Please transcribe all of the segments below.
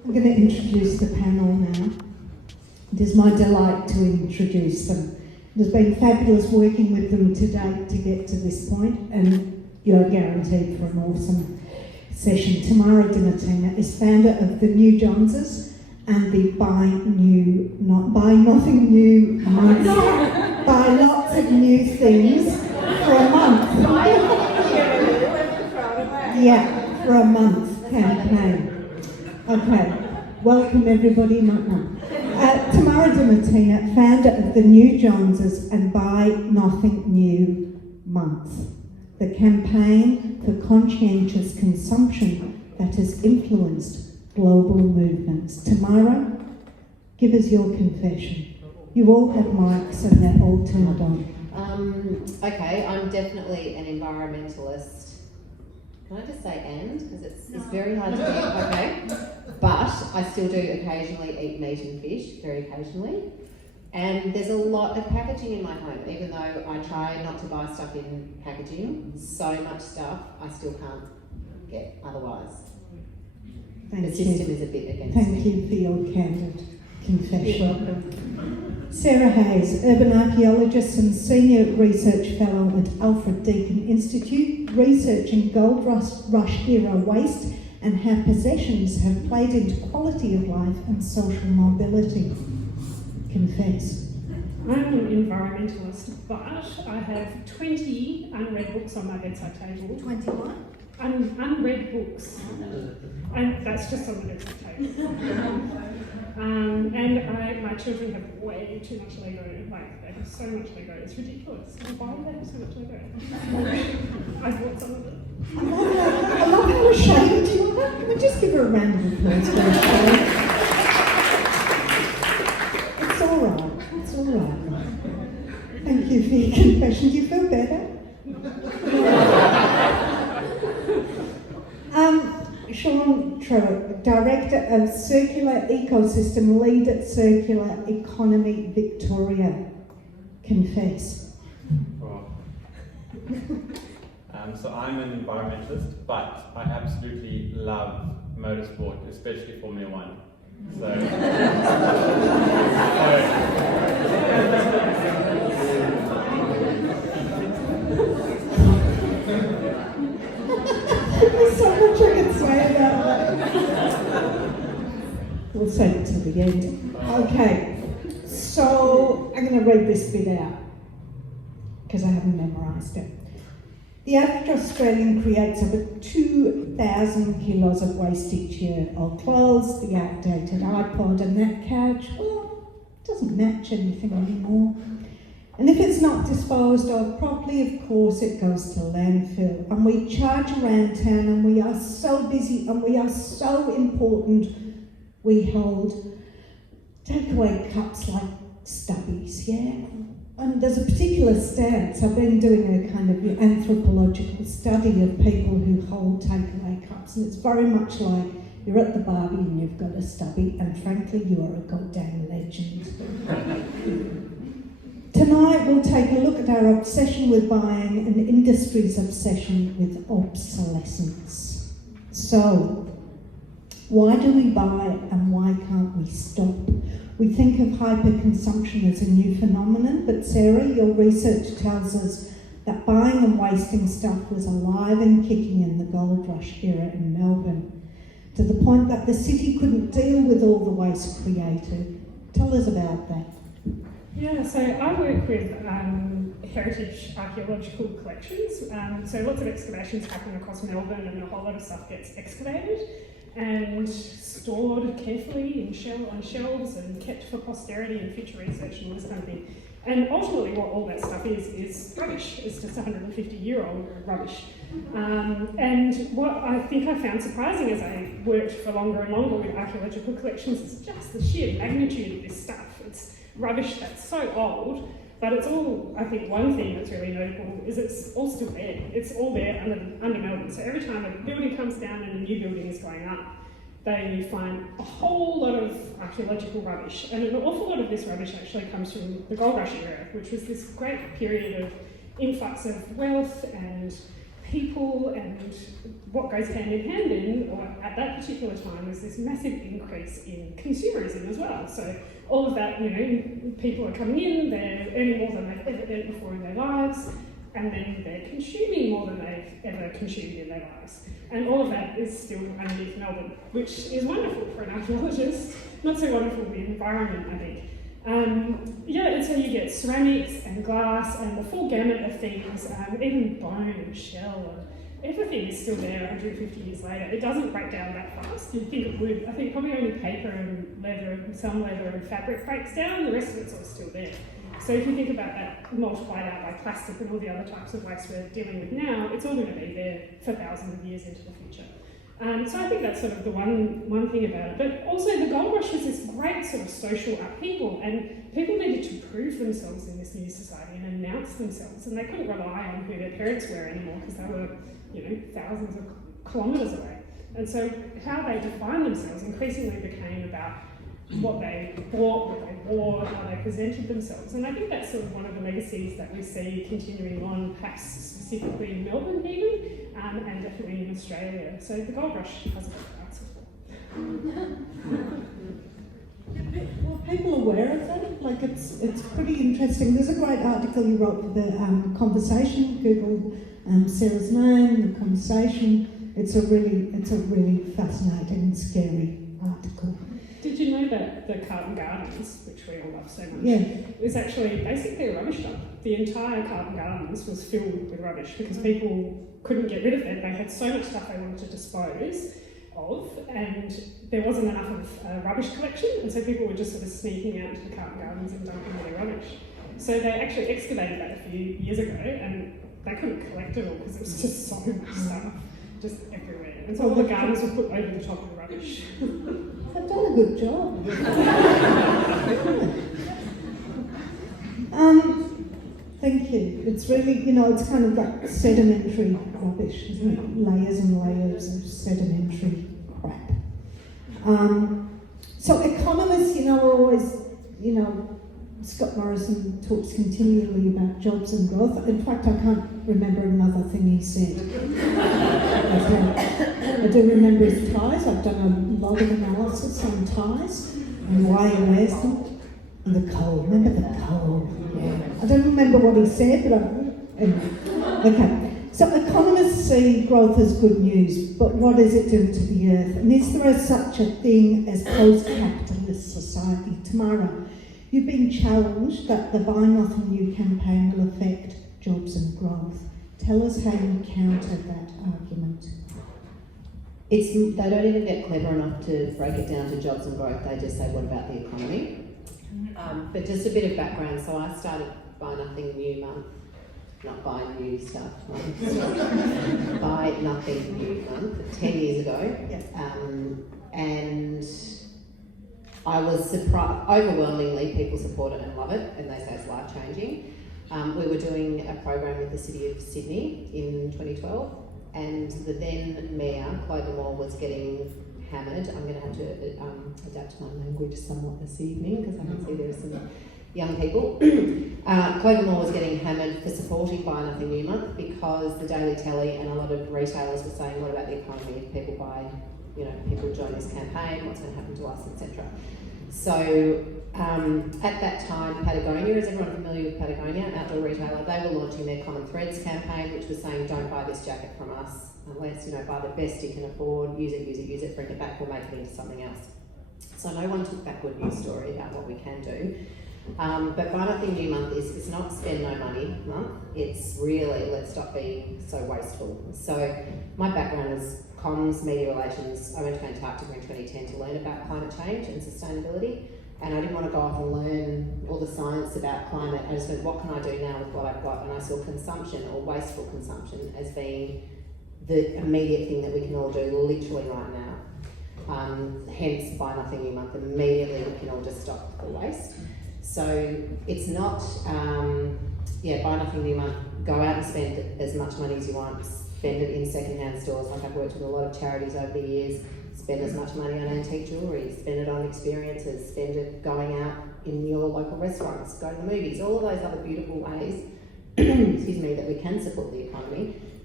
I'm going to introduce the panel now. It is my delight to introduce them. It has been fabulous working with them today to get to this point, and you're guaranteed for an awesome session. Tamara Di Martina is founder of the New Joneses and the Buy Nothing New month, Buy Lots of New Things for a month. Yeah, for a month campaign. Okay, welcome everybody. Tamara Di Martina, founder of the New Joneses and Buy Nothing New month, the campaign for conscientious consumption that has influenced global movements. Tamara, give us your confession. You all have mics and they're all turned on. Okay, I'm definitely an environmentalist. Can I just say and? Because it's very hard to get, okay? But I still do occasionally eat meat and fish, very occasionally. And there's a lot of packaging in my home, even though I try not to buy stuff in packaging. So much stuff I still can't get otherwise. The system is a bit against me. Thank you for your candid confession. Sarah Hayes, urban archaeologist and senior research fellow at Alfred Deakin Institute, researching gold rush era waste and how possessions have played into quality of life and social mobility. Confess. I'm an environmentalist, but I have 20 unread books on my bedside table. 21? Unread books. And that's just on the bedside table. And my children have way too much Lego. Like, they have so much Lego. It's ridiculous. Why do they have so much Lego? I bought some of it. I love how ashamed you are. Can we just give her a round of applause for her shame? It's all right. It's all right. Thank you for your confession. Do you feel better? Sean Trewick, Director of Circular Ecosystem, Lead at Circular Economy Victoria. Confess. Oh. So I'm an environmentalist, but I absolutely love motorsport, especially Formula One. There's so much I can say about that. We'll save it till the end. Okay, so I'm going to read this bit out because I haven't memorised it. The average Australian creates over 2,000 kilos of waste each year. Old clothes, the outdated iPod and that couch, well, it doesn't match anything anymore. And if it's not disposed of properly, of course, it goes to landfill. And we charge around town and we are so busy and we are so important, we hold takeaway cups like stubbies, yeah? And there's a particular stance. I've been doing a kind of anthropological study of people who hold takeaway cups, and it's very much like you're at the barbie and you've got a stubby, and frankly, you are a goddamn legend. Tonight, we'll take a look at our obsession with buying and industry's obsession with obsolescence. So, why do we buy and why can't we stop? We think of hyperconsumption as a new phenomenon, but Sarah, your research tells us that buying and wasting stuff was alive and kicking in the gold rush era in Melbourne, to the point that the city couldn't deal with all the waste created. Tell us about that. Yeah, so I work with heritage archaeological collections. So lots of excavations happen across Melbourne and a whole lot of stuff gets excavated and stored carefully on shelves and kept for posterity and future research and all this kind of thing. And ultimately what all that stuff is rubbish. It's just 150-year-old rubbish. And what I think I found surprising as I worked for longer and longer with archaeological collections is just the sheer magnitude of this stuff. It's rubbish that's so old, but it's all, I think one thing that's really notable is it's all still there. It's all there under Melbourne. So every time a building comes down and a new building is going up, they find a whole lot of archaeological rubbish. And an awful lot of this rubbish actually comes from the Gold Rush era, which was this great period of influx of wealth and people, and what goes hand in hand in, or at that particular time, was this massive increase in consumerism as well. So all of that, people are coming in, they're earning more than they've ever earned before in their lives, and then they're consuming more than they've ever consumed in their lives. And all of that is still underneath Melbourne, which is wonderful for an archaeologist, not so wonderful for the environment, I think. And so you get ceramics and glass and the full gamut of things, even bone and shell, and everything is still there 150 years later. It doesn't break down that fast. You'd think it would. I think probably only paper and leather, and some leather and fabric breaks down, the rest of it's all still there. So if you think about that multiplied out by plastic and all the other types of waste we're dealing with now, it's all going to be there for thousands of years into the future. So I think that's sort of the one thing about it. But also the gold rush was this great sort of social upheaval, and people needed to prove themselves in this new society and announce themselves, and they couldn't rely on who their parents were anymore because they were, thousands of kilometres away. And so how they defined themselves increasingly became about what they bought, what they wore, how they presented themselves. And I think that's sort of one of the legacies that we see continuing on, perhaps specifically in Melbourne even, and definitely in Australia. So the gold rush has a lot of arts as well. Were people aware of that? Like it's pretty interesting. There's a great article you wrote for the Conversation. Google Sarah's name, the Conversation. It's a really fascinating and scary article. Did you know that the Carlton Gardens, which we all love so much, Yeah. was actually basically a rubbish dump? The entire Carlton Gardens was filled with rubbish because people couldn't get rid of it. They had so much stuff they wanted to dispose of, and there wasn't enough of a rubbish collection, and so people were just sort of sneaking out to the Carlton Gardens and dumping their rubbish. So they actually excavated that a few years ago, and they couldn't collect it all because it was just so much stuff just everywhere. And so all the gardens were put over the top of the rubbish. I've done a good job. Thank you. It's really, it's kind of like sedimentary rubbish, isn't it? Layers and layers of sedimentary crap. So economists, are always, Scott Morrison talks continually about jobs and growth. In fact, I can't remember another thing he said. I do remember his ties. I've done a lot of analysis on ties and why he wears them. And the coal. Remember the coal? Yeah. I don't remember what he said, but anyway. Okay. So economists see growth as good news, but what is it doing to the earth? And is there such a thing as post-capitalist society? Tamara, you've been challenged that the Buy Nothing New campaign will affect jobs and growth. Tell us how you counter that argument. They don't even get clever enough to break it down to jobs and growth. They just say, what about the economy? But just a bit of background. So I started Buy Nothing New month. Not buy new stuff. Buy Nothing New month 10 years ago. Yes. And I was surprised, overwhelmingly people support it and love it, and they say it's life changing. We were doing a program with the City of Sydney in 2012, and the then Mayor, Clover Moore, was getting hammered. I'm going to have to adapt my language somewhat this evening because I can see there are some young people. Clover Moore was getting hammered for supporting Buy Nothing New month because the Daily Telly and a lot of retailers were saying, what about the economy if people buy, people join this campaign, what's going to happen to us, etc. So at that time, Patagonia, is everyone familiar with Patagonia, outdoor retailer, they were launching their Common Threads campaign, which was saying, don't buy this jacket from us unless, buy the best you can afford, use it, bring it back, we'll make it into something else. So no one took that good news story about what we can do. But Buy Nothing New month it's not spend no money month, it's really let's stop being so wasteful. So my background is comms, media relations. I went to Antarctica in 2010 to learn about climate change and sustainability, and I didn't want to go off and learn all the science about climate. I just went, what can I do now with what I've got? And I saw consumption or wasteful consumption as being the immediate thing that we can all do literally right now. Hence Buy Nothing New month, immediately we can all just stop the waste. So it's not, Buy Nothing New month, go out and spend as much money as you want, spend it in second-hand stores. Like I've worked with a lot of charities over the years, spend as much money on antique jewellery, spend it on experiences, spend it going out in your local restaurants, go to the movies, all of those other beautiful ways, excuse me, that we can support the economy.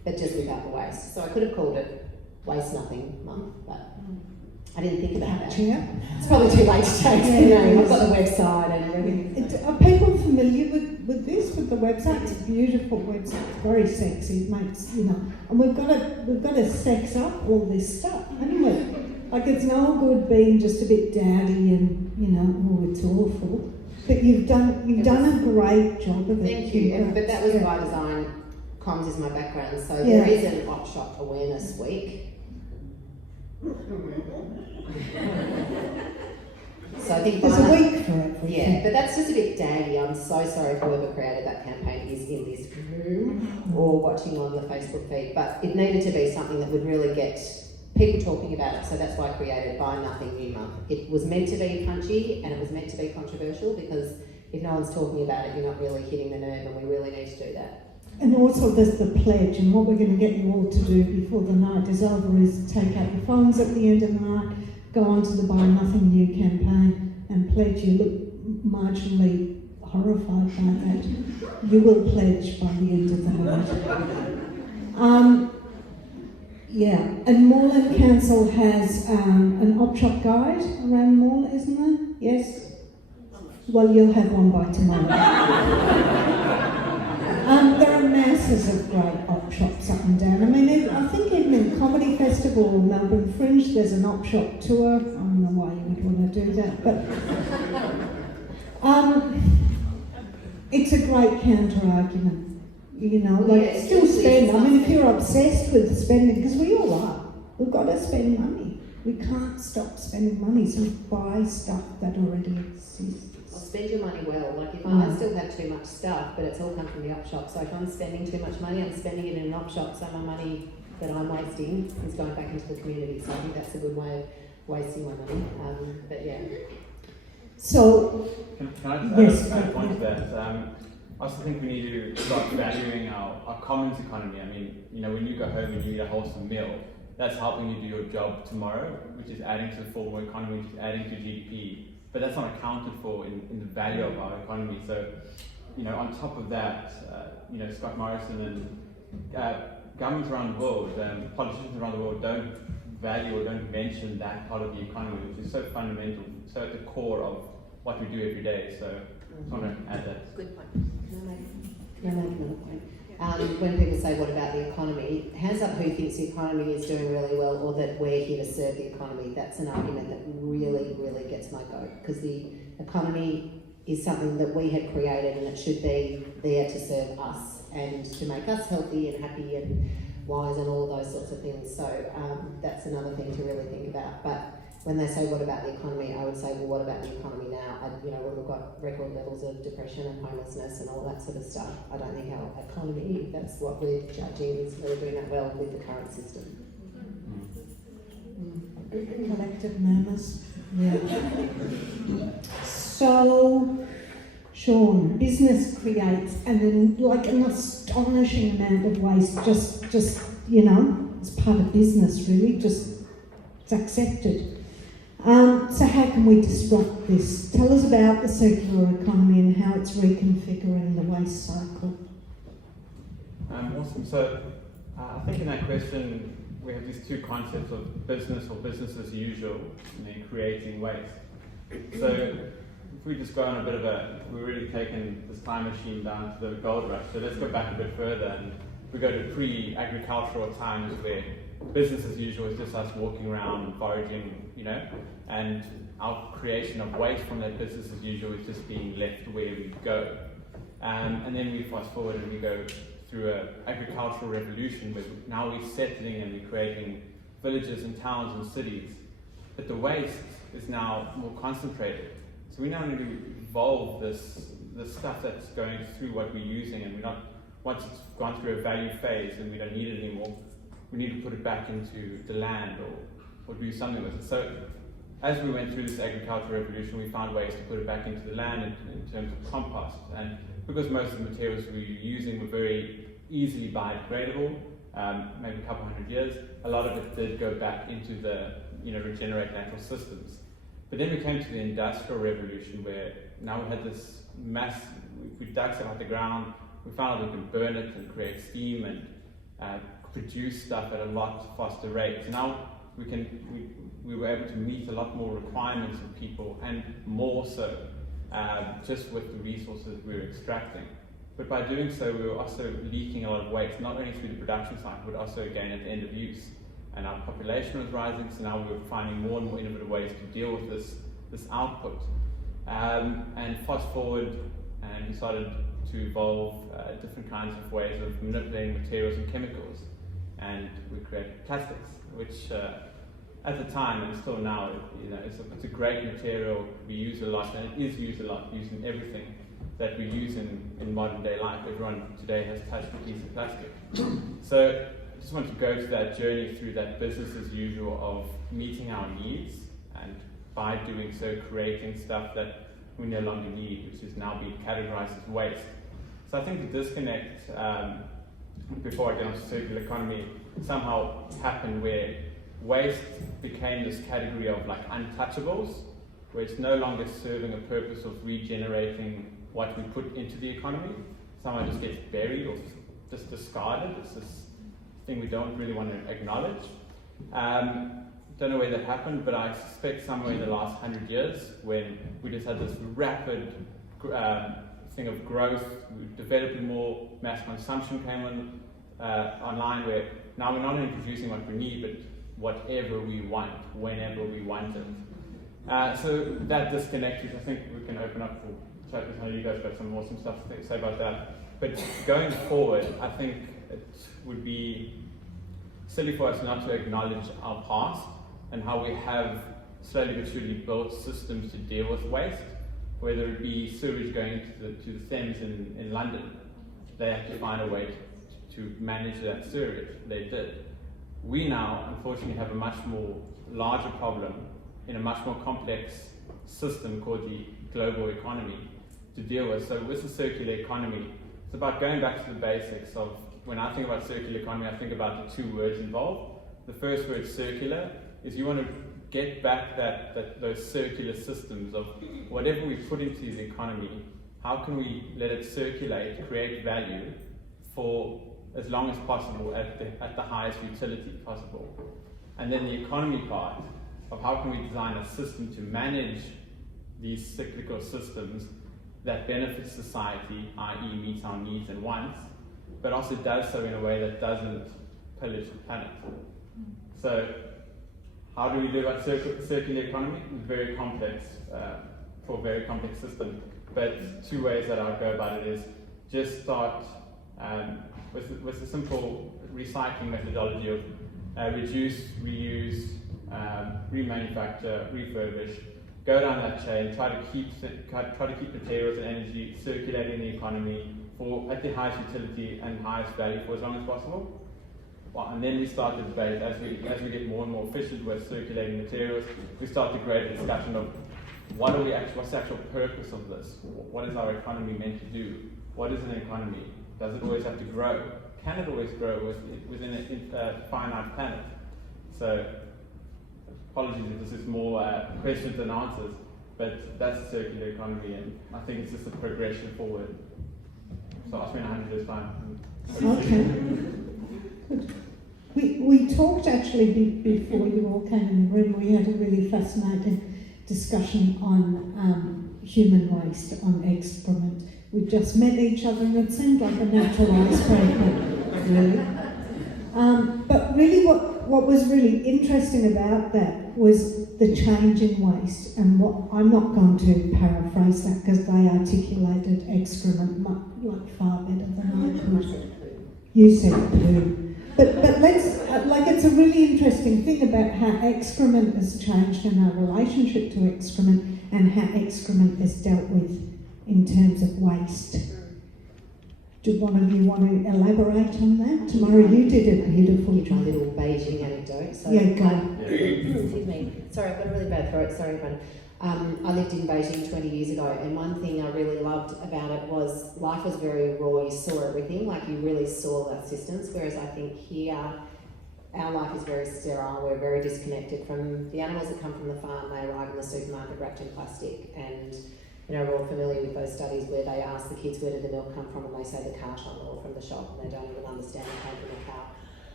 but just without the waste. So I could have called it Waste Nothing Month, but I didn't think about that. Yeah. It's probably too late to change the name. I've got the website and everything. Are people familiar with this, with the website? It's a beautiful website, it's very sexy, it makes, and we've got to sex up all this stuff, haven't we? Like, it's no good being just a bit dowdy and, oh, it's awful. But you've done a great job of it. Thank you. But that was by design. Comms is my background, so there is an Op Shop Awareness Week. So I think there's a week for it. Yeah, but that's just a bit daggy. I'm so sorry if whoever created that campaign is in this room or watching on the Facebook feed. But it needed to be something that would really get people talking about it. So that's why I created Buy Nothing New Month. It was meant to be punchy and it was meant to be controversial, because if no one's talking about it, you're not really hitting the nerve, and we really need to do that. And also there's the pledge, and what we're going to get you all to do before the night is over is take out your phones at the end of the night, go on to the Buy Nothing New campaign and pledge. You look marginally horrified by that. You will pledge by the end of the night. Yeah, and Moreland Council has an op shop guide around Moreland, isn't there? Yes? Well, you'll have one by tomorrow. There are masses of great op shops up and down. I mean, I think even in Comedy Festival or Melbourne Fringe, there's an op shop tour. I don't know why you would want to do that, but it's a great counter-argument. Still spend. I mean, if you're obsessed with spending, because we all are, we've got to spend money. We can't stop spending money, so buy stuff that already exists. Or spend your money well. Like, if I still have too much stuff, but it's all come from the op shop, so if I'm spending too much money, I'm spending it in an op shop, so my money that I'm wasting is going back into the community. So I think that's a good way of wasting my money. But yeah. So, can I just add a point to that? I also think we need to start valuing our commons economy. I mean, when you go home and you eat a wholesome meal, that's helping you do your job tomorrow, which is adding to the formal economy, which is adding to GDP. But that's not accounted for in the value of our economy. So, on top of that, Scott Morrison and governments around the world, politicians around the world don't value or don't mention that part of the economy, which is so fundamental, so at the core of what we do every day. So I just want to add that. Good point. Can I make another point? When people say, what about the economy? Hands up who thinks the economy is doing really well, or that we're here to serve the economy. That's an argument that really, really gets my goat, because the economy is something that we have created, and it should be there to serve us and to make us healthy and happy and wise and all those sorts of things. So that's another thing to really think about. But when they say, what about the economy, I would say, well, what about the economy now? When we've got record levels of depression and homelessness and all that sort of stuff, I don't think our economy, if that's what we're judging, is really doing that well with the current system. Collective murmurs. Yeah. So, Sean, business creates an astonishing amount of waste. Just it's part of business, really. It's accepted. So how can we disrupt this? Tell us about the circular economy and how it's reconfiguring the waste cycle. Awesome. So I think in that question we have these two concepts of business or business as usual, and then creating waste. So if we just go on a bit of we're really taking this time machine down to the gold rush. So let's go back a bit further, and we go to pre-agricultural times where business as usual is just us walking around foraging, and our creation of waste from that business as usual is just being left where we go. And then we fast forward and we go through an agricultural revolution where now we're settling and we're creating villages and towns and cities. But the waste is now more concentrated. So we now need to evolve this stuff that's going through what we're using, and we're not, once it's gone through a value phase and we don't need it anymore, we need to put it back into the land or do something with it. So as we went through this agricultural revolution, we found ways to put it back into the land in terms of compost. And because most of the materials we were using were very easily biodegradable, maybe a couple hundred years, a lot of it did go back into the regenerate natural systems. But then we came to the industrial revolution, where now we had this we dug stuff out the ground, we found out we could burn it and create steam and produce stuff at a lot faster rate. Now we were able to meet a lot more requirements of people, and more so just with the resources we were extracting. But by doing so, we were also leaking a lot of waste, not only through the production cycle, but also again at the end of use. And our population was rising, so now we were finding more and more innovative ways to deal with this output. And fast forward, and we started to evolve different kinds of ways of manipulating materials and chemicals. And we created plastics, which at the time and still now, it's a great material. We use a lot, and it is used a lot, used in everything that we use in modern day life. Everyone today has touched a piece of plastic. So I just want to go to that journey through that business as usual of meeting our needs, and by doing so creating stuff that we no longer need, which is now being categorized as waste. So I think the disconnect, before I get onto circular economy, somehow happened where waste became this category of like untouchables, where it's no longer serving a purpose of regenerating what we put into the economy. Somehow just gets buried or just discarded. It's this thing we don't really want to acknowledge. Don't know where that happened, but I suspect somewhere in the last 100 years, when we just had this rapid thing of growth, we developed more, mass consumption came online, where now we're not only producing what we need, but whatever we want, whenever we want it. So that disconnect, which I think we can open up for chat with how you guys got some awesome stuff to say about that. But going forward, I think it would be silly for us not to acknowledge our past and how we have slowly but surely built systems to deal with waste, whether it be sewage going to the Thames in London. They have to find a way to manage that sewage. They did. We now, unfortunately, have a much more larger problem in a much more complex system called the global economy to deal with. So with the circular economy, it's about going back to the basics of, when I think about circular economy, I think about the two words involved. The first word, circular, is you want to get back those circular systems of whatever we put into the economy, how can we let it circulate, create value for as long as possible at the highest utility possible. And then the economy part of how can we design a system to manage these cyclical systems that benefits society, i.e. meets our needs and wants, but also does so in a way that doesn't pillage the planet. So how do we do about circular economy? It's very complex, for a very complex system. But two ways that I go about it is just start with a simple recycling methodology of reduce, reuse, remanufacture, refurbish. Go down that chain, try to keep materials and energy circulating in the economy at the highest utility and highest value for as long as possible. Well, and then we start the debate as we get more and more efficient with circulating materials. We start the greater discussion of what's the actual purpose of this? What is our economy meant to do? What is an economy? Does it always have to grow? Can it always grow within a finite planet? So, apologies if this is more questions than answers, but that's the circular economy, and I think it's just a progression forward. So ask me in 100 years' time. Okay. We talked actually before you all came in the room. We had a really fascinating discussion on human waste, on excrement. We just met each other, and it seemed like a natural icebreaker, really. But really, what was really interesting about that was the change in waste, and what I'm not going to paraphrase that because they articulated excrement far better than I could. You said poo. But let's, it's a really interesting thing about how excrement has changed and our relationship to excrement and how excrement is dealt with in terms of waste. Do one of you want to elaborate on that? Tamara, you did it beautifully. Give my little Beijing anecdote. So yeah, go. Excuse me. Sorry, I've got a really bad throat. Sorry, everyone. I lived in Beijing 20 years ago, and one thing I really loved about it was life was very raw. You saw everything, you really saw that assistance. Whereas I think here, our life is very sterile. We're very disconnected from the animals that come from the farm. They arrive in the supermarket wrapped in plastic, and we're all familiar with those studies where they ask the kids where did the milk come from, and they say the cow tunnel or from the shop, and they don't even understand it came from a cow.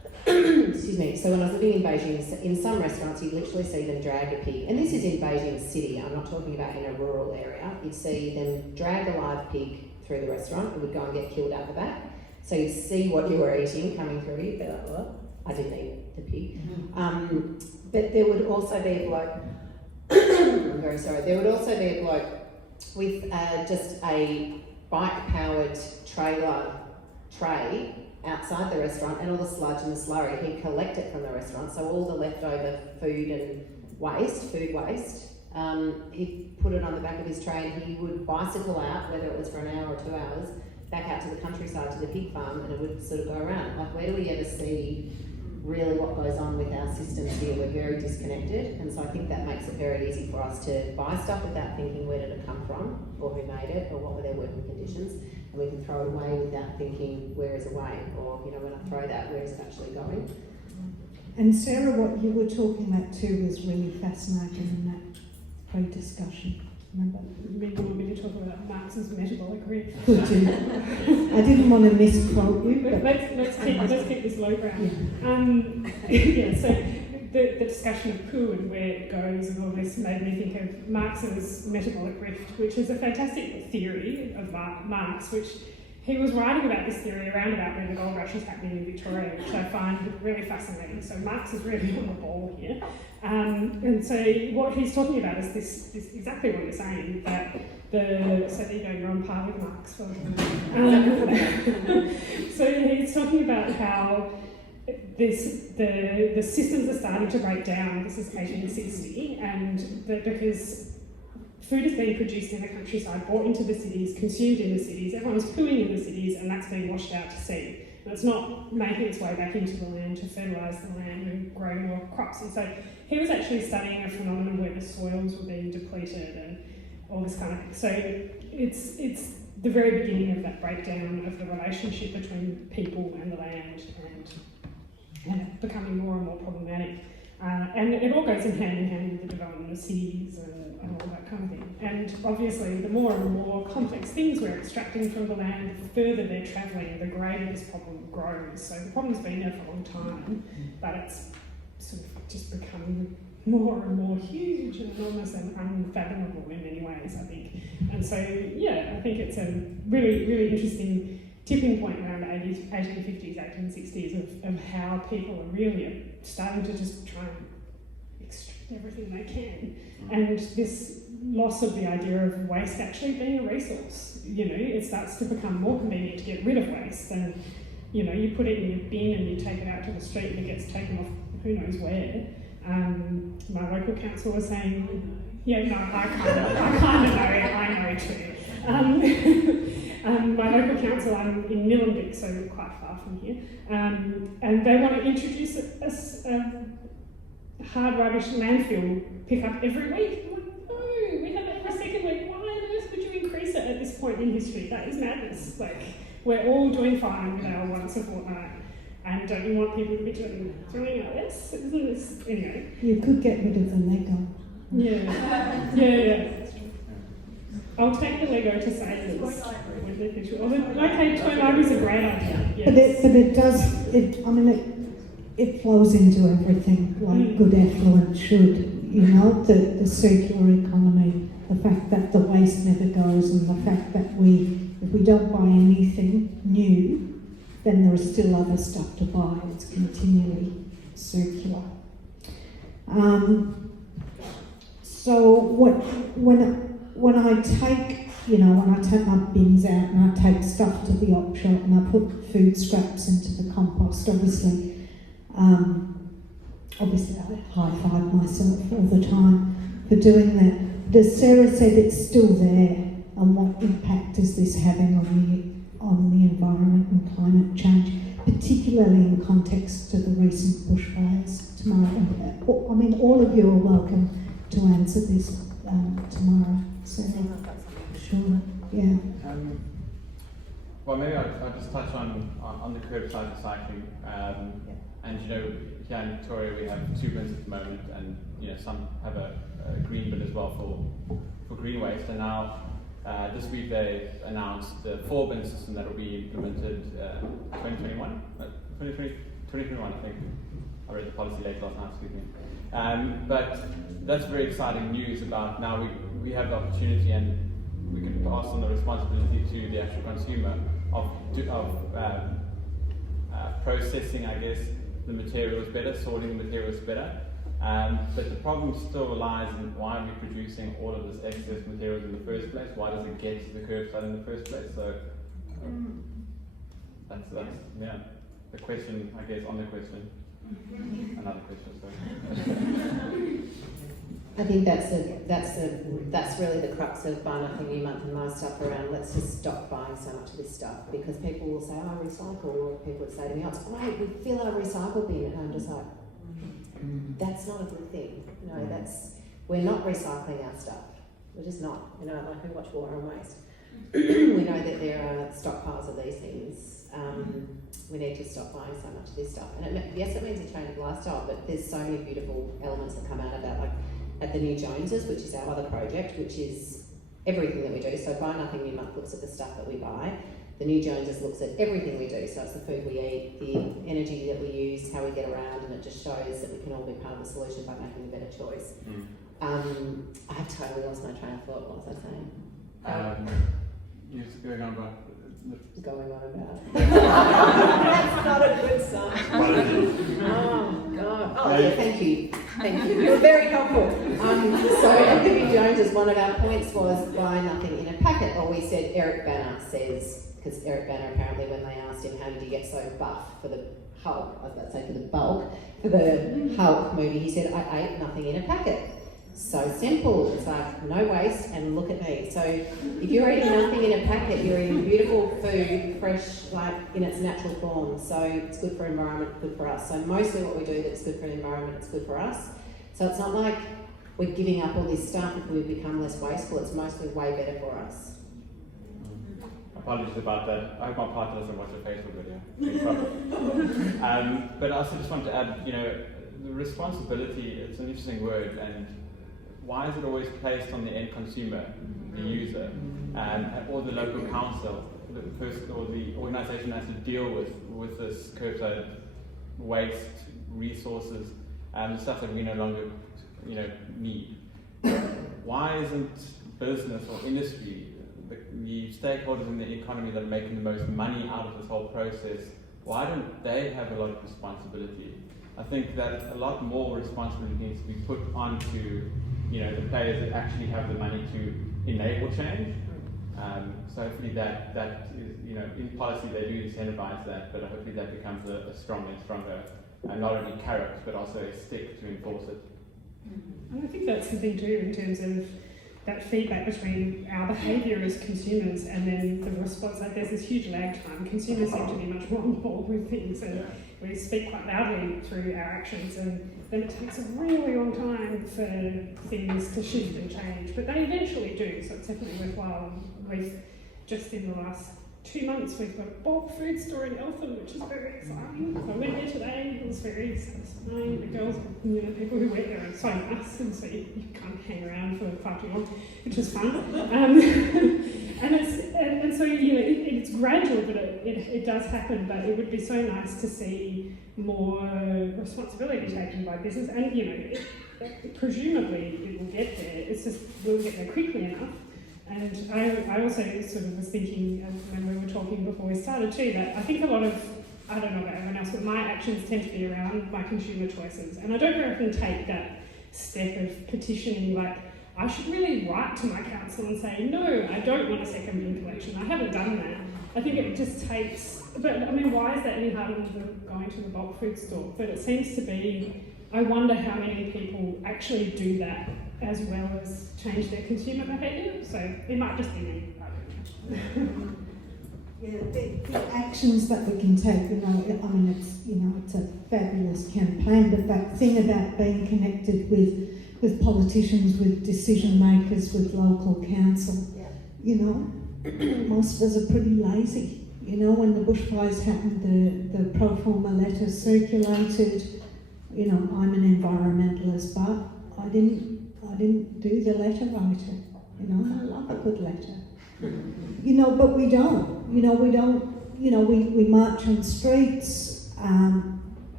excuse me, so when I was living in Beijing, in some restaurants you'd literally see them drag a pig, and this is in Beijing city, I'm not talking about in a rural area. You'd see them drag a live pig through the restaurant. It would go and get killed out the back. So you'd see what you were eating coming through, you'd be like, well, I didn't eat the pig. But there would also be a bloke, I'm very sorry, there would also be a bloke with just a bike-powered trailer tray outside the restaurant, and all the sludge and the slurry, he'd collect it from the restaurant, so all the leftover food waste, he'd put it on the back of his tray, and he would bicycle out, whether it was for an hour or 2 hours, back out to the countryside, to the pig farm, and it would sort of go around. Like, where do we ever see really what goes on with our systems here? We're very disconnected, and so I think that makes it very easy for us to buy stuff without thinking where did it come from, or who made it, or what were their working conditions, and we can throw it away without thinking where is away, or, you know, when I throw that, where is it actually going? And Sarah, what you were talking about too was really fascinating in that pre-discussion. Remember? Maybe you want me to talk about Marx's metabolic rift. Could you? I didn't want to misquote you, but Let's keep this low ground. Yeah, so the discussion of poo and where it goes and all this made me think of Marx's metabolic rift, which is a fantastic theory of Marx, which he was writing about this theory around about when the gold rush is happening in Victoria, which I find really fascinating. So Marx is really on the ball here. And so what he's talking about is this exactly what you're saying, that so there you go, you're on par with Marx. So he's talking about how the systems are starting to break down. This is 1860, and because food is being produced in the countryside, brought into the cities, consumed in the cities, everyone's pooing in the cities, and that's being washed out to sea. And it's not making its way back into the land to fertilise the land and grow more crops. And so he was actually studying a phenomenon where the soils were being depleted and all this kind of thing. So it's the very beginning of that breakdown of the relationship between people and the land, and becoming more and more problematic. And it all goes in hand with the development of cities and all that kind of thing. And obviously, the more and more complex things we're extracting from the land, the further they're travelling, the greater this problem grows. So the problem's been there for a long time, but it's sort of just becoming more and more huge and enormous and unfathomable in many ways, I think. And so, yeah, I think it's a really, really interesting tipping point around the 1850s, 1860s of how people are really starting to just try and extract everything they can. And this loss of the idea of waste actually being a resource, you know, it starts to become more convenient to get rid of waste than, you know, you put it in your bin and you take it out to the street and it gets taken off who knows where. My local council was saying, yeah, no, I kind of know, I know too. My local council, I'm in Nillumbik, so quite far from here, and they want to introduce a hard rubbish landfill pickup every week. I'm like, no, we have it every second week. Why on earth would you increase it at this point in history? That is madness. Like, we're all doing fine with our once a fortnight. And don't you want people to be doing like this? Isn't this, anyway? you could get rid of the Lego. Yeah. I'll take the Lego to Savers. Okay, toy library's a great idea. Yes. But it does, it flows into everything like good effluent should, you know, the circular economy, the fact that the waste never goes, and the fact that if we don't buy anything new, then there is still other stuff to buy. It's continually circular. So when I take my bins out and I take stuff to the op shop and I put food scraps into the compost, obviously I high-five myself all the time for doing that. As Sarah said, it's still there, and what impact is this having on the environment and climate change, particularly in context to the recent bushfires tomorrow? I mean, all of you are welcome to answer this tomorrow. So, sure, yeah. Well, maybe I'll just touch on the curbside recycling. And you know, here in Victoria we have 2 bins at the moment, and you know, some have a green bin as well for green waste. And now this week they announced the 4-bin system that will be implemented 2021, 2021, I think. I read the policy late last night, excuse me. But that's very exciting news about now we have the opportunity and we can pass on the responsibility to the actual consumer of processing, I guess, the materials better, sorting the materials better. But the problem still lies in why are we producing all of this excess materials in the first place? Why does it get to the curbside in the first place? So that's the question, I guess, on the question. Another question, sorry. I think that's really the crux of Buy Nothing New Month and my stuff around let's just stop buying so much of this stuff, because people will say, oh, recycle, or people would say to me, oh, it's great, we fill our recycle bin, and I'm just like, that's not a good thing. You know, we're not recycling our stuff. We're just not. You know, like we watch War on Waste. We know that there are stockpiles of these things. We need to stop buying so much of this stuff. And yes, it means a change of lifestyle, but there's so many beautiful elements that come out of that, like at the New Joneses, which is our other project, which is everything that we do. So Buy Nothing New Month looks at the stuff that we buy. The New Joneses looks at everything we do, so it's the food we eat, the energy that we use, how we get around, and it just shows that we can all be part of the solution by making a better choice. I have totally lost my train of thought. What was I saying? You're just going on about... Going on about... That's not a good sign. Oh, God. Oh, yeah, thank you. Thank you. You're very helpful. So at the New Joneses, one of our points was buy nothing in a packet, or we said Eric Banner says... Because Eric Banner, apparently, when they asked him, how did you get so buff for the Hulk, I was about to say for the bulk, for the Hulk movie, he said, I ate nothing in a packet. So simple. It's like, no waste, and look at me. So if you're eating nothing in a packet, you're eating beautiful food, fresh, like in its natural form. So it's good for environment, good for us. So mostly what we do that's good for the environment, it's good for us. So it's not like we're giving up all this stuff if we become less wasteful. It's mostly way better for us. Apologies about that. I hope my partner doesn't watch a Facebook video. But I also just want to add, you know, the responsibility, it's an interesting word, and why is it always placed on the end consumer, the user, or the local council, the person or the organisation that has to deal with this curbside waste, resources, the stuff that we no longer, you know, need? Why isn't business or industry, the stakeholders in the economy that are making the most money out of this whole process, why don't they have a lot of responsibility? I think that a lot more responsibility needs to be put onto, you know, the players that actually have the money to enable change. So hopefully that is, you know, in policy they do incentivize that, but hopefully that becomes a stronger and stronger, not only carrot, but also a stick to enforce it. And I think that's the thing too, in terms of that feedback between our behaviour as consumers and then the response. Like there's this huge lag time. Consumers seem to be much more on board with things, and we speak quite loudly through our actions, and then it takes a really long time for things to shift and change, but they eventually do, so it's definitely worthwhile. We've just in the last 2 months we've got a bulk food store in Eltham, which is very exciting. So I went there today, it was very satisfying. The girls, you know, people who went there are so nice, and so you can't hang around for far too long, which is fun. And so, you know, it's gradual, but it does happen, but it would be so nice to see more responsibility taken by business, and, you know, presumably it will get there, it's just we'll get there quickly enough. And I also sort of was thinking, when we were talking before we started too, that I think a lot of, I don't know about everyone else, but my actions tend to be around my consumer choices. And I don't very often take that step of petitioning, like, I should really write to my council and say, no, I don't want a second bin collection. I haven't done that. I think it just takes, but I mean, why is that any harder than going to the bulk food store? But it seems to be, I wonder how many people actually do that as well as change their consumer behaviour. So it might just be me, I don't know. Yeah, the actions that we can take, you know, I mean, it's a fabulous campaign, but that thing about being connected with politicians, with decision makers, with local council, you know, most of us are pretty lazy. You know, when the bushfires happened, the pro forma letter circulated. You know, I'm an environmentalist, but I didn't do the letter writer. You know, I love a good letter. You know, but we don't. You know, we don't. You know, we march on streets.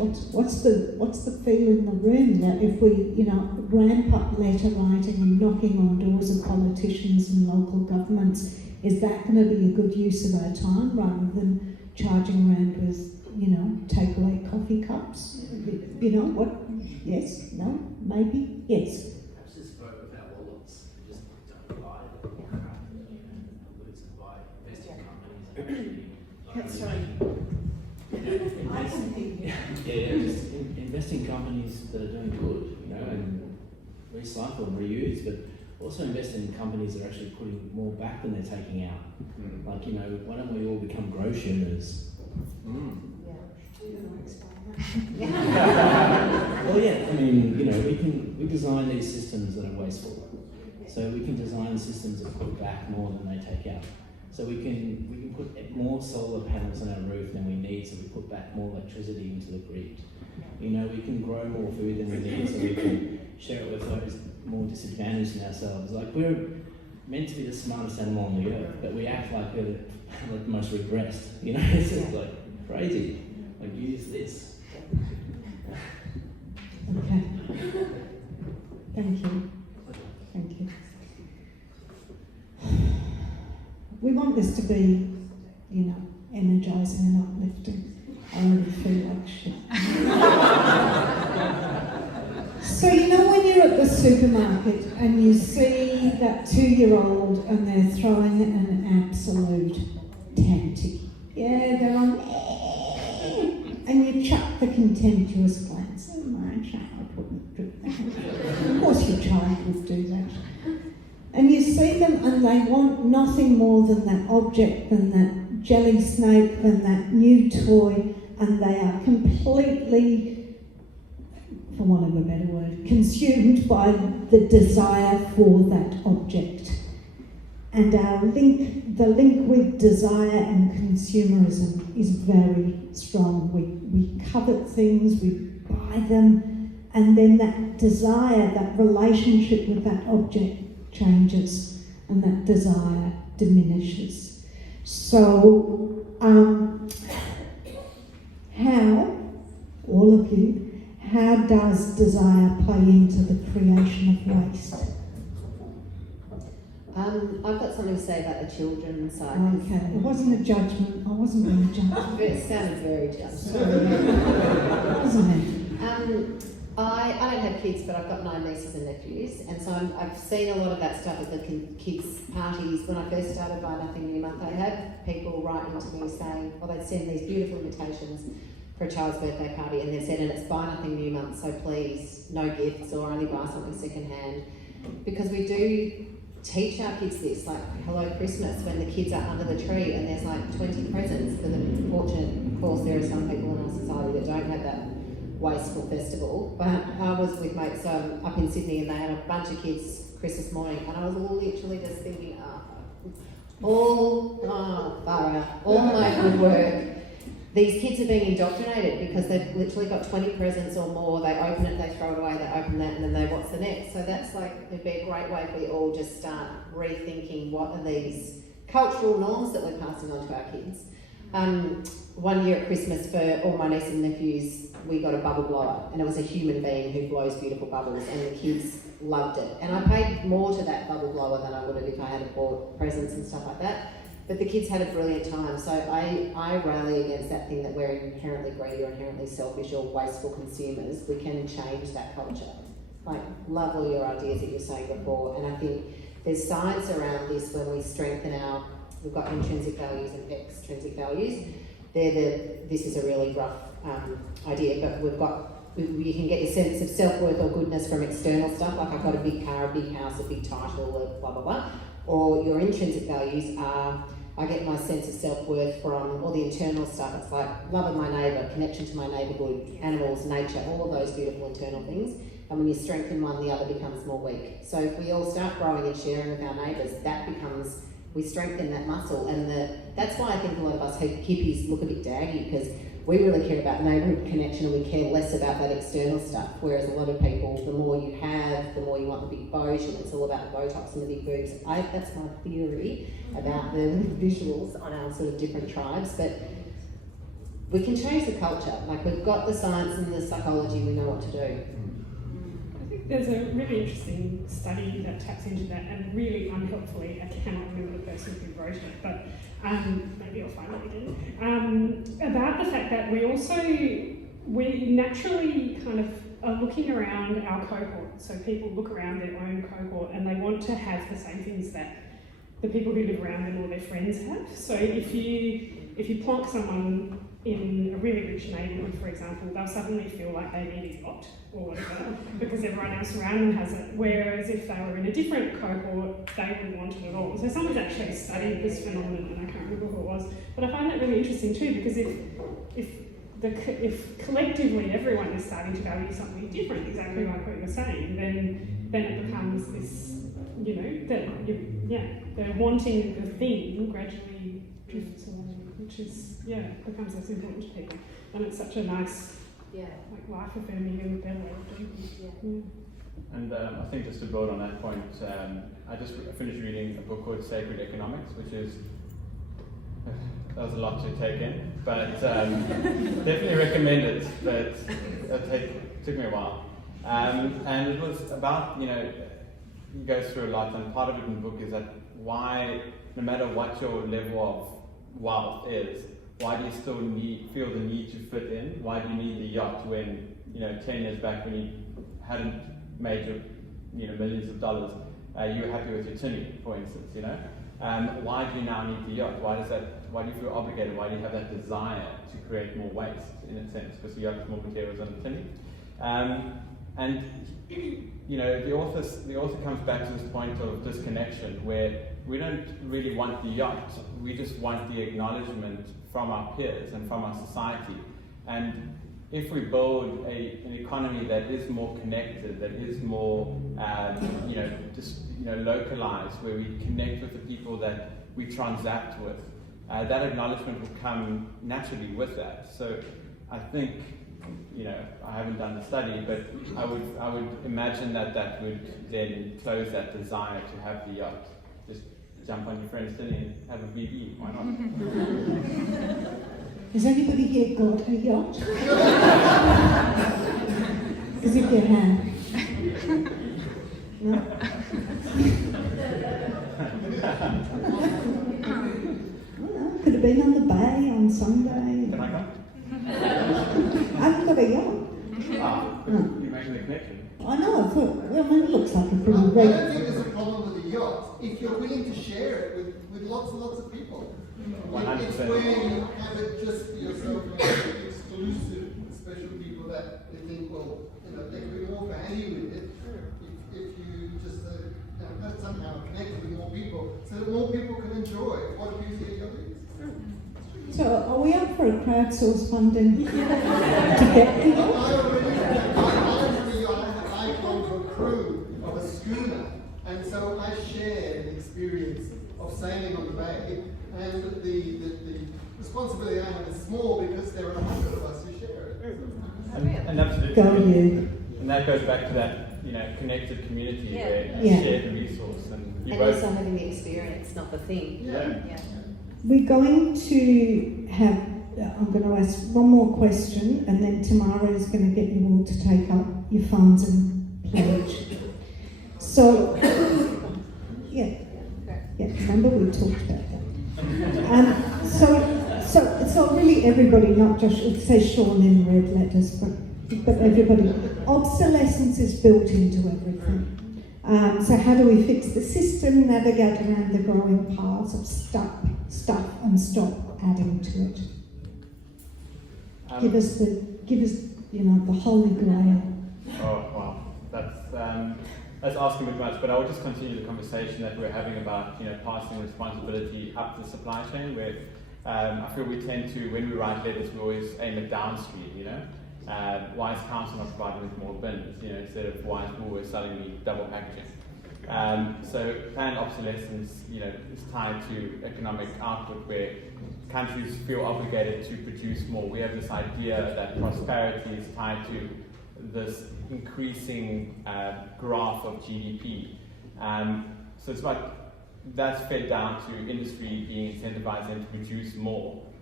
What's the feel in the room that if we, ramp up letter writing and knocking on doors of politicians and local governments, is that going to be a good use of our time rather than charging around with, takeaway coffee cups? What? Yes? No? Maybe? Yes. Perhaps just vote with our wallets and just don't buy crap and lose and buy investing companies. That's right. I can hear you. Just invest in companies that are doing good, and recycle and reuse, but also invest in companies that are actually putting more back than they're taking out. Like, why don't we all become groceoners? Well, yeah, we design these systems that are wasteful. So we can design systems that put back more than they take out. So we can put more solar panels on our roof than we need, so we put back more electricity into the grid. We can grow more food than we need, so we can share it with those more disadvantaged than ourselves. Like, we're meant to be the smartest animal on the earth, but we act like we're the most regressed. It's just like crazy. Like, use this. Okay. Thank you. Thank you. We want this to be, energising and uplifting. I already feel like shit. So, when you're at the supermarket and you see that 2-year-old and they're throwing an absolute tanty. Yeah, they're on, and you chuck the contemptuous glance. Oh, my child wouldn't do that. Of course your child would do that. And you see them and they want nothing more than that object, than that jelly snake, than that new toy, and they are completely, for want of a better word, consumed by the desire for that object. And the link with desire and consumerism is very strong. We covet things, we buy them, and then that desire, that relationship with that object changes, and that desire diminishes. So, how, all of you, how does desire play into the creation of waste? I've got something to say about the children's side. Okay, it wasn't a judgment. I wasn't being judged. It sounded very judgmental. Wasn't it? I don't have kids, but I've got 9 nieces and nephews, and so I've seen a lot of that stuff at the kids' parties. When I first started Buy Nothing New Month, I had people writing to me saying, they'd send these beautiful invitations for a child's birthday party, and they've said, and it's Buy Nothing New Month, so please, no gifts or only buy something secondhand. Because we do teach our kids this, like Hello Christmas, when the kids are under the tree and there's like 20 presents for the fortunate. Of course, there are some people in our society that don't have that wasteful festival, but I was with mates up in Sydney and they had a bunch of kids Christmas morning, and I was literally just thinking, all my good work. These kids are being indoctrinated because they've literally got 20 presents or more. They open it, they throw it away, they open that, and then they, what's the next? So that's it'd be a great way if we all just start rethinking what are these cultural norms that we're passing on to our kids. One year at Christmas for all my nieces and nephews, we got a bubble blower, and it was a human being who blows beautiful bubbles, and the kids loved it. And I paid more to that bubble blower than I would have if I had bought presents and stuff like that. But the kids had a brilliant time, so I rally against that thing that we're inherently greedy or inherently selfish or wasteful consumers. We can change that culture. Like, love all your ideas that you were saying before, and I think there's science around this when we strengthen we've got intrinsic values and extrinsic values. This is a really rough idea, but you can get your sense of self-worth or goodness from external stuff, like I've got a big car, a big house, a big title, blah, blah, blah. Or your intrinsic values are, I get my sense of self-worth from all the internal stuff. It's like love of my neighbour, connection to my neighbourhood, animals, nature, all of those beautiful internal things. And when you strengthen one, the other becomes more weak. So if we all start growing and sharing with our neighbours, we strengthen that muscle. And that's why I think a lot of us hippies look a bit daggy, because we really care about neighbourhood connection and we care less about that external stuff. Whereas a lot of people, the more you have, the more you want the big boat, and it's all about the Botox and the big boobs. That's my theory about the visuals on our sort of different tribes. But we can change the culture. Like, we've got the science and the psychology, we know what to do. I think there's a really interesting study that taps into that, and really unhelpfully, I cannot remember the person who wrote it, but maybe I'll find it again, about the fact that we naturally kind of are looking around our cohort. So people look around their own cohort and they want to have the same things that the people who live around them or their friends have. So if you plonk someone in a really rich neighbourhood, for example, they'll suddenly feel like they need a yacht or whatever because everyone else around them has it. Whereas if they were in a different cohort, they wouldn't want it at all. So someone's actually studied this phenomenon, and I can't remember who it was. But I find that really interesting too, because if collectively everyone is starting to value something different, exactly like what you're saying, then it becomes this, they're wanting the thing gradually drifts away, which is, becomes less important to people. And it's such a nice, life affirming and better way of doing things. And I think just to build on that point, I just finished reading a book called Sacred Economics, which is, that was a lot to take in, but definitely recommend it, but it took me a while. And it was about, it goes through a lot, and part of it in the book is that why, no matter what your level of wealth is, why do you still feel the need to fit in? Why do you need the yacht when, 10 years back when you hadn't made your, millions of dollars, you were happy with your tinny, for instance, why do you now need the yacht? Why do you feel obligated? Why do you have that desire to create more waste, in a sense? Because the yacht has more materials than the tinny. And the author comes back to this point of disconnection, where we don't really want the yacht. We just want the acknowledgement from our peers and from our society. And if we build an economy that is more connected, that is more, localized, where we connect with the people that we transact with, that acknowledgement will come naturally with that. So I think, I haven't done the study, but I would imagine that would then close that desire to have the yacht. Just jump on your friend's dinner and have a VB, why not? Has anybody here got a yacht? As if you have. No? Could have been on the bay on Sunday. Can I come? I haven't got a yacht. You're making the connection. I know, it looks like a pretty I great. don't think there's a problem with a yacht if you're willing to share it with lots and lots of people. It's where you have it just for yourself, exclusive, special people that you think, well, they could be more value with it if you just somehow connect with more people, so that more people can enjoy what a beauty a yacht is. So, are we up for a crowdsource funding to get people? I belong to a crew of a schooner, and so I share an experience of sailing on the bay, and the responsibility I have is small because there are 100 of us who share it. And absolutely. Go you. And that goes back to that, connected community where you share the resource and you both. Also having the experience, not the thing. Yeah. We're going to have, I'm going to ask one more question, and then Tamara is going to get you all to take up your funds and pledge. So, remember we talked about that. So really everybody, not just, it says Sean in red letters, but everybody. Obsolescence is built into everything. So how do we fix the system, navigate around the growing piles of stuff and stop adding to it? Give us the holy grail. Oh wow, that's asking a bit much. But I will just continue the conversation that we're having about passing responsibility up the supply chain. Where I feel we tend to, when we write letters, we always aim it downstream. Why is council not providing with more bins? Instead of why is Woolworths selling me double packaging? So planned obsolescence, is tied to economic output, where countries feel obligated to produce more. We have this idea that prosperity is tied to this increasing graph of GDP. So it's like that's fed down to industry being incentivized and to produce more.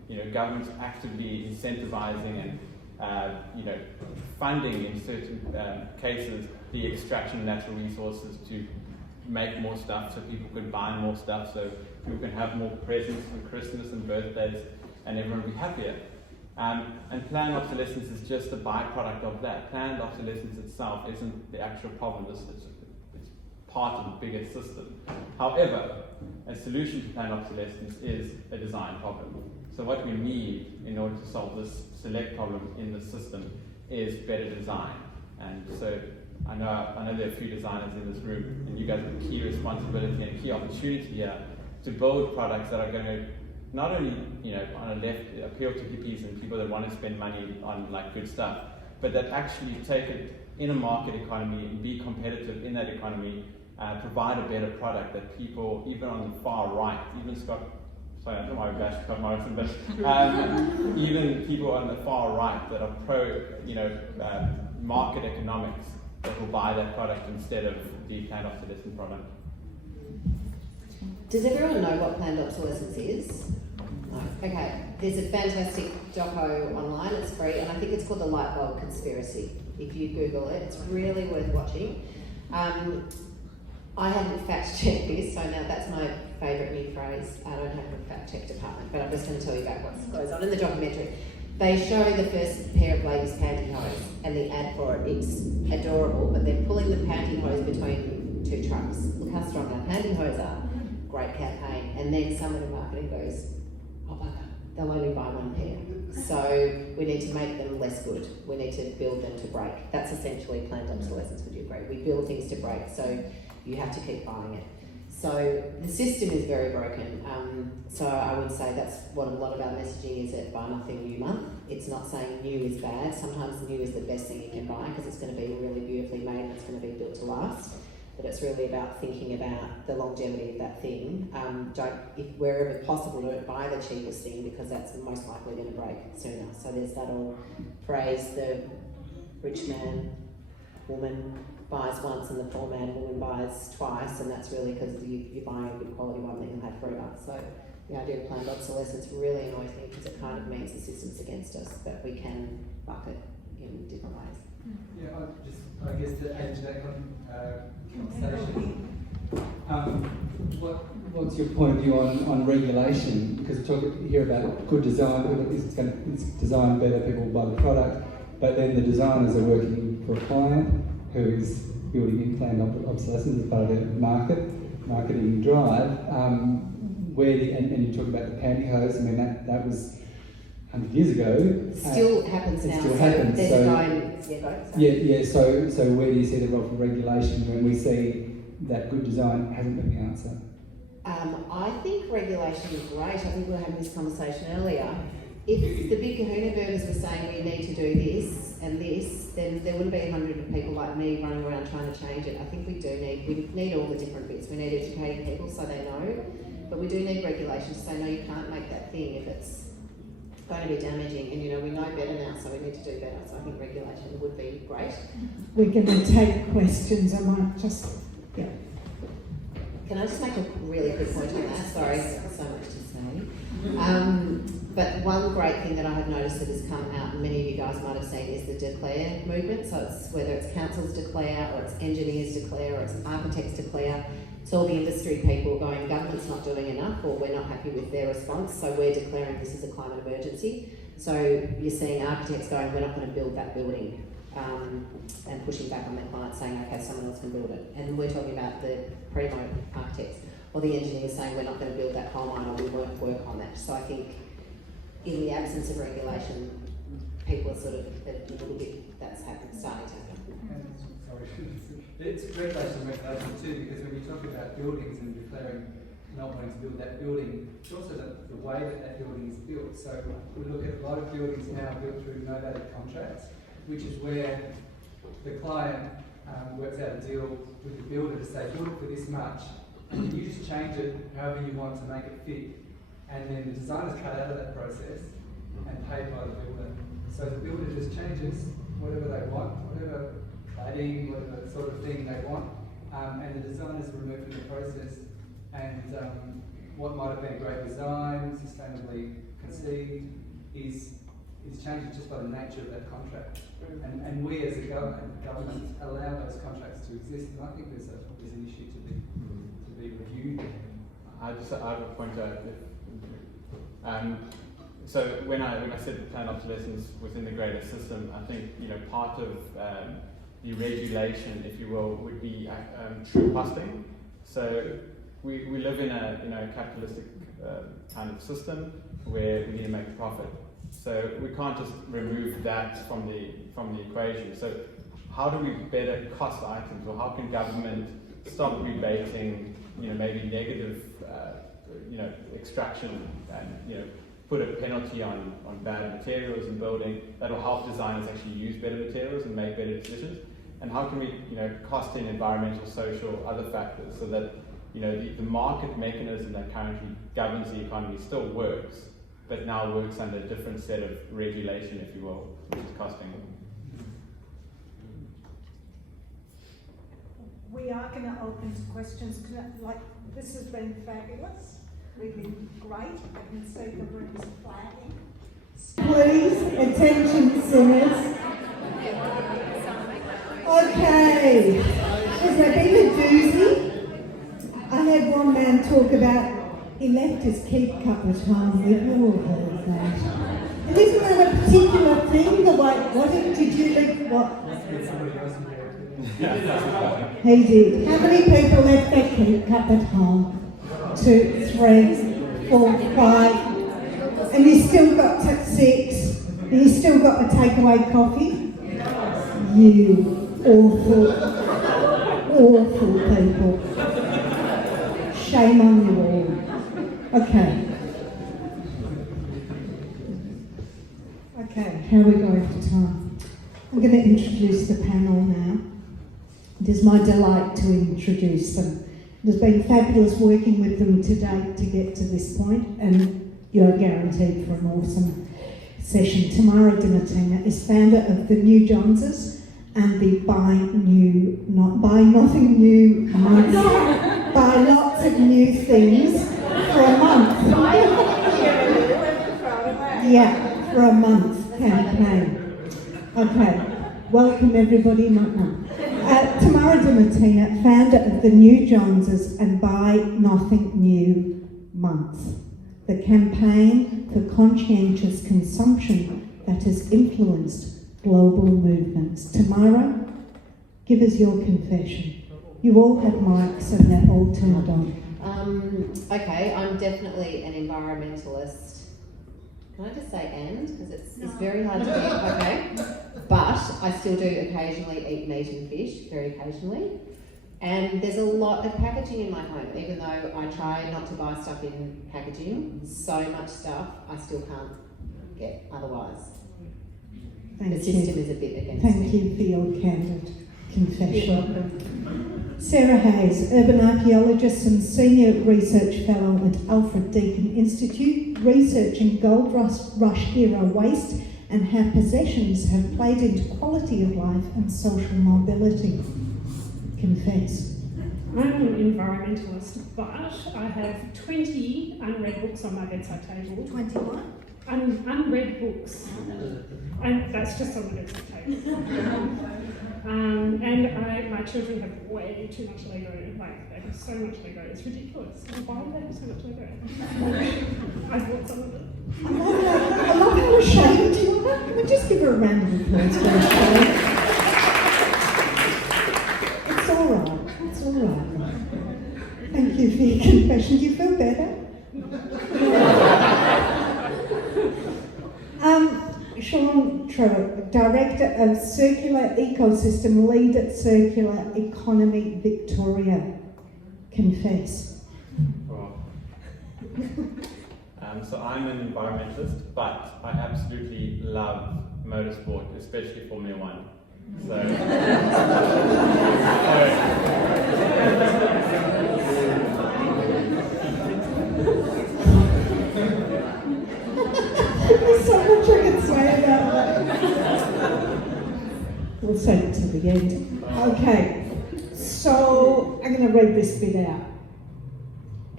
governments actively incentivizing and funding in certain cases the extraction of natural resources to make more stuff so people could buy more stuff, so people can have more presents for Christmas and birthdays and everyone will be happier. And planned obsolescence is just a byproduct of that. Planned obsolescence itself isn't the actual problem, it's part of the bigger system. However, a solution to planned obsolescence is a design problem. So what we need in order to solve this select problem in the system is better design. And so I know there are a few designers in this room, and you guys have a key responsibility and key opportunity here to build products that are going to not only, on a left appeal to hippies and people that want to spend money on like good stuff, but that actually take it in a market economy and be competitive in that economy, provide a better product that people, even on the far right, even Scott, sorry, I don't know why we bashed Scott Morrison, but even people on the far right that are pro, market economics, that will buy that product instead of the planned obsolescence product. Does everyone know what planned obsolescence is? No. Okay. There's a fantastic doco online. It's free, and I think it's called The Light Bulb Conspiracy. If you Google it, it's really worth watching. I haven't fact-checked this, so now that's my favourite new phrase. I don't have a fact-check department, but I'm just going to tell you about what goes on in the documentary. They show the first pair of ladies' pantyhose and the ad for it. It's adorable, but they're pulling the pantyhose between two trucks. Look how strong our pantyhose are. Great campaign. And then someone in marketing goes, oh bugger, they'll only buy one pair. So we need to make them less good. We need to build them to break. That's essentially planned obsolescence, would you agree? We build things to break, so you have to keep buying it. So the system is very broken. So I would say that's what a lot of our messaging is at Buy Nothing New Month. It's not saying new is bad. Sometimes new is the best thing you can buy because it's going to be really beautifully made and it's going to be built to last. But it's really about thinking about the longevity of that thing. If wherever possible, don't buy the cheapest thing because that's most likely going to break sooner. So there's that old phrase, the rich man, woman buys once and the poor man, woman buys twice, and that's really because you're buying a good quality one that you'll have forever. So the idea of planned obsolescence really annoys me because it kind of means the system's against us, but we can buck it in different ways. Yeah, I guess to add to that conversation, what's your point of view on regulation? Because we talk here about good design, it's designed better, people will buy the product, but then the designers are working for a client who is building in planned obsolescence as part of their marketing drive. And you talk about the pantyhose, I mean that was 100 years ago. Still happens now. Still happens. There's a guy So where do you see the role of regulation when we see that good design hasn't been the answer? I think regulation is great. I think we were having this conversation earlier. If the big kahuna burgers were saying we need to do this and this, then there wouldn't be 100 people like me running around trying to change it. I think we need all the different bits. We need educating people so they know, but we do need regulation to say, no, you can't make that thing if it's going to be damaging, and we know better now, so we need to do better. So I think regulation would be great. We're going to take questions. I might just, yeah. Can I just make a really quick point on that? Sorry, so much to say. But one great thing that I have noticed that has come out, and many of you guys might have seen, is the declare movement. So it's whether it's councils declare, or it's engineers declare, or it's architects declare. It's all the industry people going, government's not doing enough, or we're not happy with their response, so we're declaring this is a climate emergency. So you're seeing architects going, we're not going to build that building, and pushing back on their clients saying, okay, someone else can build it. And we're talking about the primo architects, or the engineers saying, we're not going to build that coal mine, or we won't work on that. So I think in the absence of regulation, people are sort of a little bit, that's starting to happen. It's regulation too, because when you talk about buildings and declaring not wanting to build that building, it's also the way that building is built. So we look at a lot of buildings now built through novated contracts, which is where the client works out a deal with the builder to say, build it for this much, and you just change it however you want to make it fit. And then the designer's cut out of that process and paid by the builder. So the builder just changes whatever they want, whatever cladding, whatever sort of thing they want, and the designer's removed from the process. And what might have been a great design, sustainably conceived, is changing just by the nature of that contract. And we as a government allow those contracts to exist, and I think there's an issue to be reviewed. I have a point out. So when I said plan obsolescence within the greater system, I think part of the regulation, if you will, would be true costing. So we live in a capitalistic kind of system where we need to make a profit. So we can't just remove that from the equation. So how do we better cost items, or how can government stop rebating maybe negative extraction and put a penalty on bad materials in building that'll help designers actually use better materials and make better decisions? And how can we cost in environmental, social, other factors so that the market mechanism that currently governs the economy still works, but now works under a different set of regulation, if you will, which is costing. We are going to open to questions. This has been fabulous, really great. I can see the room's flagging. Please, attention, sinners. Okay, has there been a doozy? I had one man talk about he left his keep cup at home. We've all heard that. And isn't that a particular thing? What did you leave? What? He did. How many people left their keep cup at home? 2, 3, 4, 5. And you still got 6. And you still got a takeaway coffee? You awful people. Shame on you all. Okay, how are we going for time? I'm going to introduce the panel now. It is my delight to introduce them. It has been fabulous working with them today to get to this point, and you're guaranteed for an awesome session. Tamara DiMartina is founder of the New Joneses and the Buy Nothing New month. Buy lots of new things for a month. Yeah, for a month campaign. Okay, welcome everybody. Tamara DiMartina, founder of the New Joneses and Buy Nothing New month, the campaign for conscientious consumption that has influenced global movements. Tamara, give us your confession. You all have mics and they're all turned on. Okay, I'm definitely an environmentalist. Can I just say and? Because it's very hard to get, okay? But I still do occasionally eat meat and fish, very occasionally. And there's a lot of packaging in my home, even though I try not to buy stuff in packaging. So much stuff I still can't get otherwise. The system is a bit against me. Thank you for your candid confession. Sarah Hayes, urban archaeologist and senior research fellow at Alfred Deakin Institute, researching gold rush era waste and how possessions have played into quality of life and social mobility. Confess. I'm an environmentalist, but I have 20 unread books on my bedside table. 21? Unread books. And that's just on the bedside table. And my children have way too much Lego. Like, they have so much Lego. It's ridiculous. Why do they have so much Lego? I bought some of it. I love how ashamed you are. Can we just give her a round of applause for her shame? It's all right. It's all right. Thank you for your confession. Do you feel better? Sean Trewick, Director of Circular Ecosystem, Lead at Circular Economy Victoria. Confess. Well, so I'm an environmentalist, but I absolutely love motorsport, especially Formula One. There's so much I can say about that. We'll save it to the end. Okay, so I'm going to read this bit out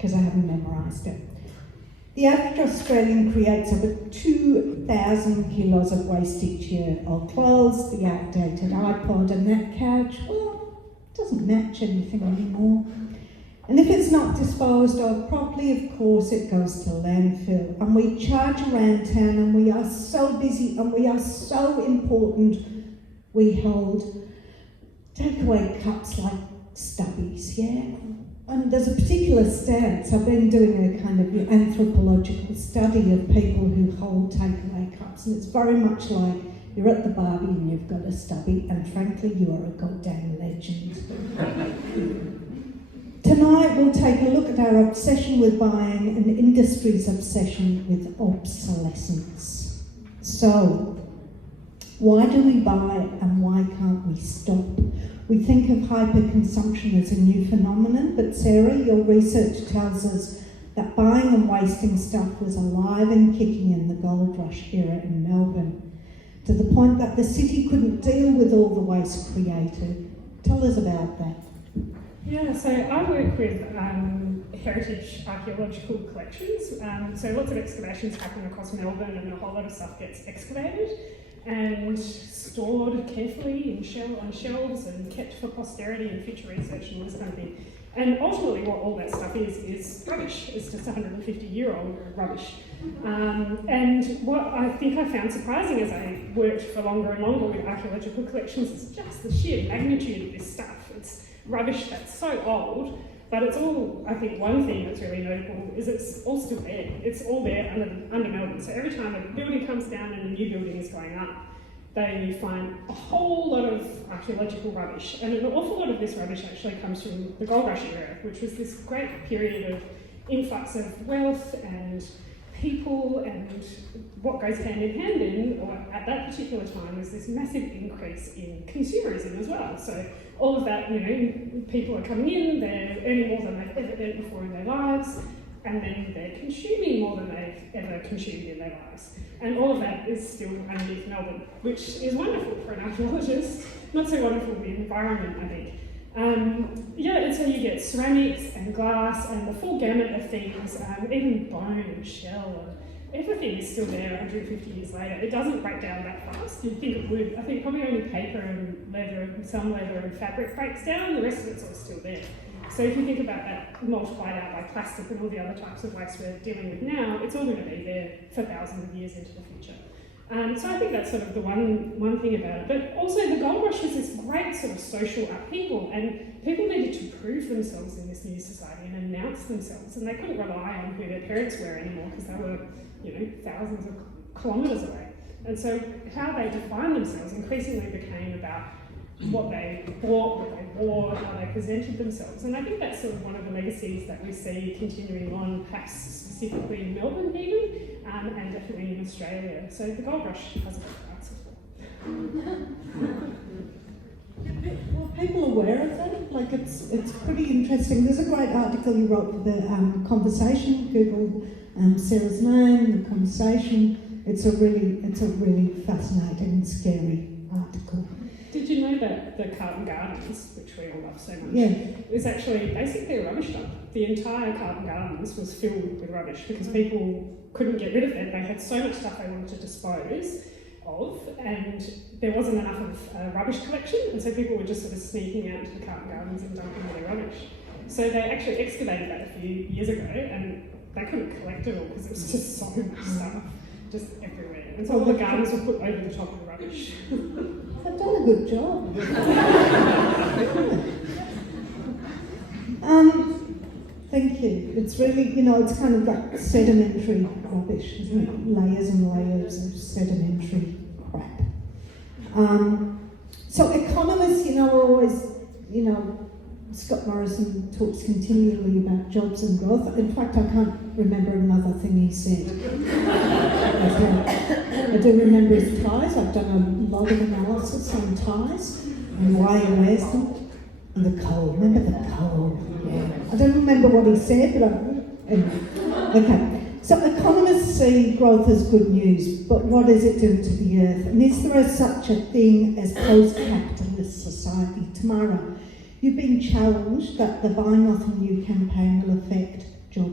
because I haven't memorised it. The average Australian creates over 2,000 kilos of waste each year. Old clothes, the outdated iPod and that couch, well, it doesn't match anything anymore. And if it's not disposed of properly, of course, it goes to landfill. And we charge around town, and we are so busy and we are so important. We hold takeaway cups like stubbies, yeah? And there's a particular stance. I've been doing a kind of anthropological study of people who hold takeaway cups, and it's very much like you're at the barbie and you've got a stubby, and frankly, you are a goddamn legend. Tonight, we'll take a look at our obsession with buying and industry's obsession with obsolescence. So, why do we buy and why can't we stop? We think of hyperconsumption as a new phenomenon, but Sarah, your research tells us that buying and wasting stuff was alive and kicking in the gold rush era in Melbourne, to the point that the city couldn't deal with all the waste created. Tell us about that. Yeah, so I work with heritage archaeological collections. So lots of excavations happen across Melbourne, and a whole lot of stuff gets excavated and stored carefully on shelves and kept for posterity and future research and all this kind of thing. And ultimately what all that stuff is rubbish. It's just 150-year-old rubbish. And what I think I found surprising as I worked for longer and longer with archaeological collections is just the sheer magnitude of this stuff. It's rubbish that's so old, but it's all, I think one thing that's really notable is it's all still there. It's all there under Melbourne. So every time a building comes down and a new building is going up, they find a whole lot of archaeological rubbish. And an awful lot of this rubbish actually comes from the Gold Rush era, which was this great period of influx of wealth and people, and what goes hand in hand at that particular time was this massive increase in consumerism as well. So all of that, people are coming in, they're earning more than they've ever earned before in their lives, and then they're consuming more than they've ever consumed in their lives. And all of that is still underneath Melbourne, which is wonderful for an archaeologist, not so wonderful for the environment, I think. And so you get ceramics and glass and the full gamut of things, even bone and shell, and everything is still there 150 years later. It doesn't break down that fast. You'd think it would. I think probably only paper and leather, and some leather and fabric breaks down, the rest of it's all still there. So if you think about that multiplied out by plastic and all the other types of waste we're dealing with now, it's all going to be there for thousands of years into the future. So I think that's sort of the one thing about it. But also the gold rush was this great sort of social upheaval, and people needed to prove themselves in this new society and announce themselves, and they couldn't rely on who their parents were anymore because they were, thousands of kilometres away. And so how they defined themselves increasingly became about what they bought, what they wore, how they presented themselves. And I think that's sort of one of the legacies that we see continuing on, perhaps specifically in Melbourne even, and definitely in Australia. So the gold rush has a lot of parts as well. Were people aware of that? Like it's pretty interesting. There's a great article you wrote for the Conversation. Google Sarah's name, the Conversation. It's a really fascinating and scary article. Did you know that the Carlton Gardens, which we all love so much, is actually basically a rubbish dump? The entire Carlton Gardens was filled with rubbish because people couldn't get rid of it. They had so much stuff they wanted to dispose of, and there wasn't enough of a rubbish collection, and so people were just sort of sneaking out to the Carlton Gardens and dumping all their rubbish. So they actually excavated that a few years ago, and they couldn't collect it all because it was just so much stuff just everywhere. And so all the gardens were put over the top of the rubbish. I've done a good job. Thank you. It's really, it's kind of like sedimentary rubbish, isn't it? Layers and layers of sedimentary crap. So economists, are always, Scott Morrison talks continually about jobs and growth. In fact, I can't remember another thing he said. I do remember his ties. I've done a lot of analysis on ties and why he wears them. And the coal. Remember the coal? Yeah. I don't remember what he said, but anyway. Okay. So economists see growth as good news, but what is it doing to the earth? And is there such a thing as post-capitalist society? Tamara, you've been challenged that the Buy Nothing New campaign will affect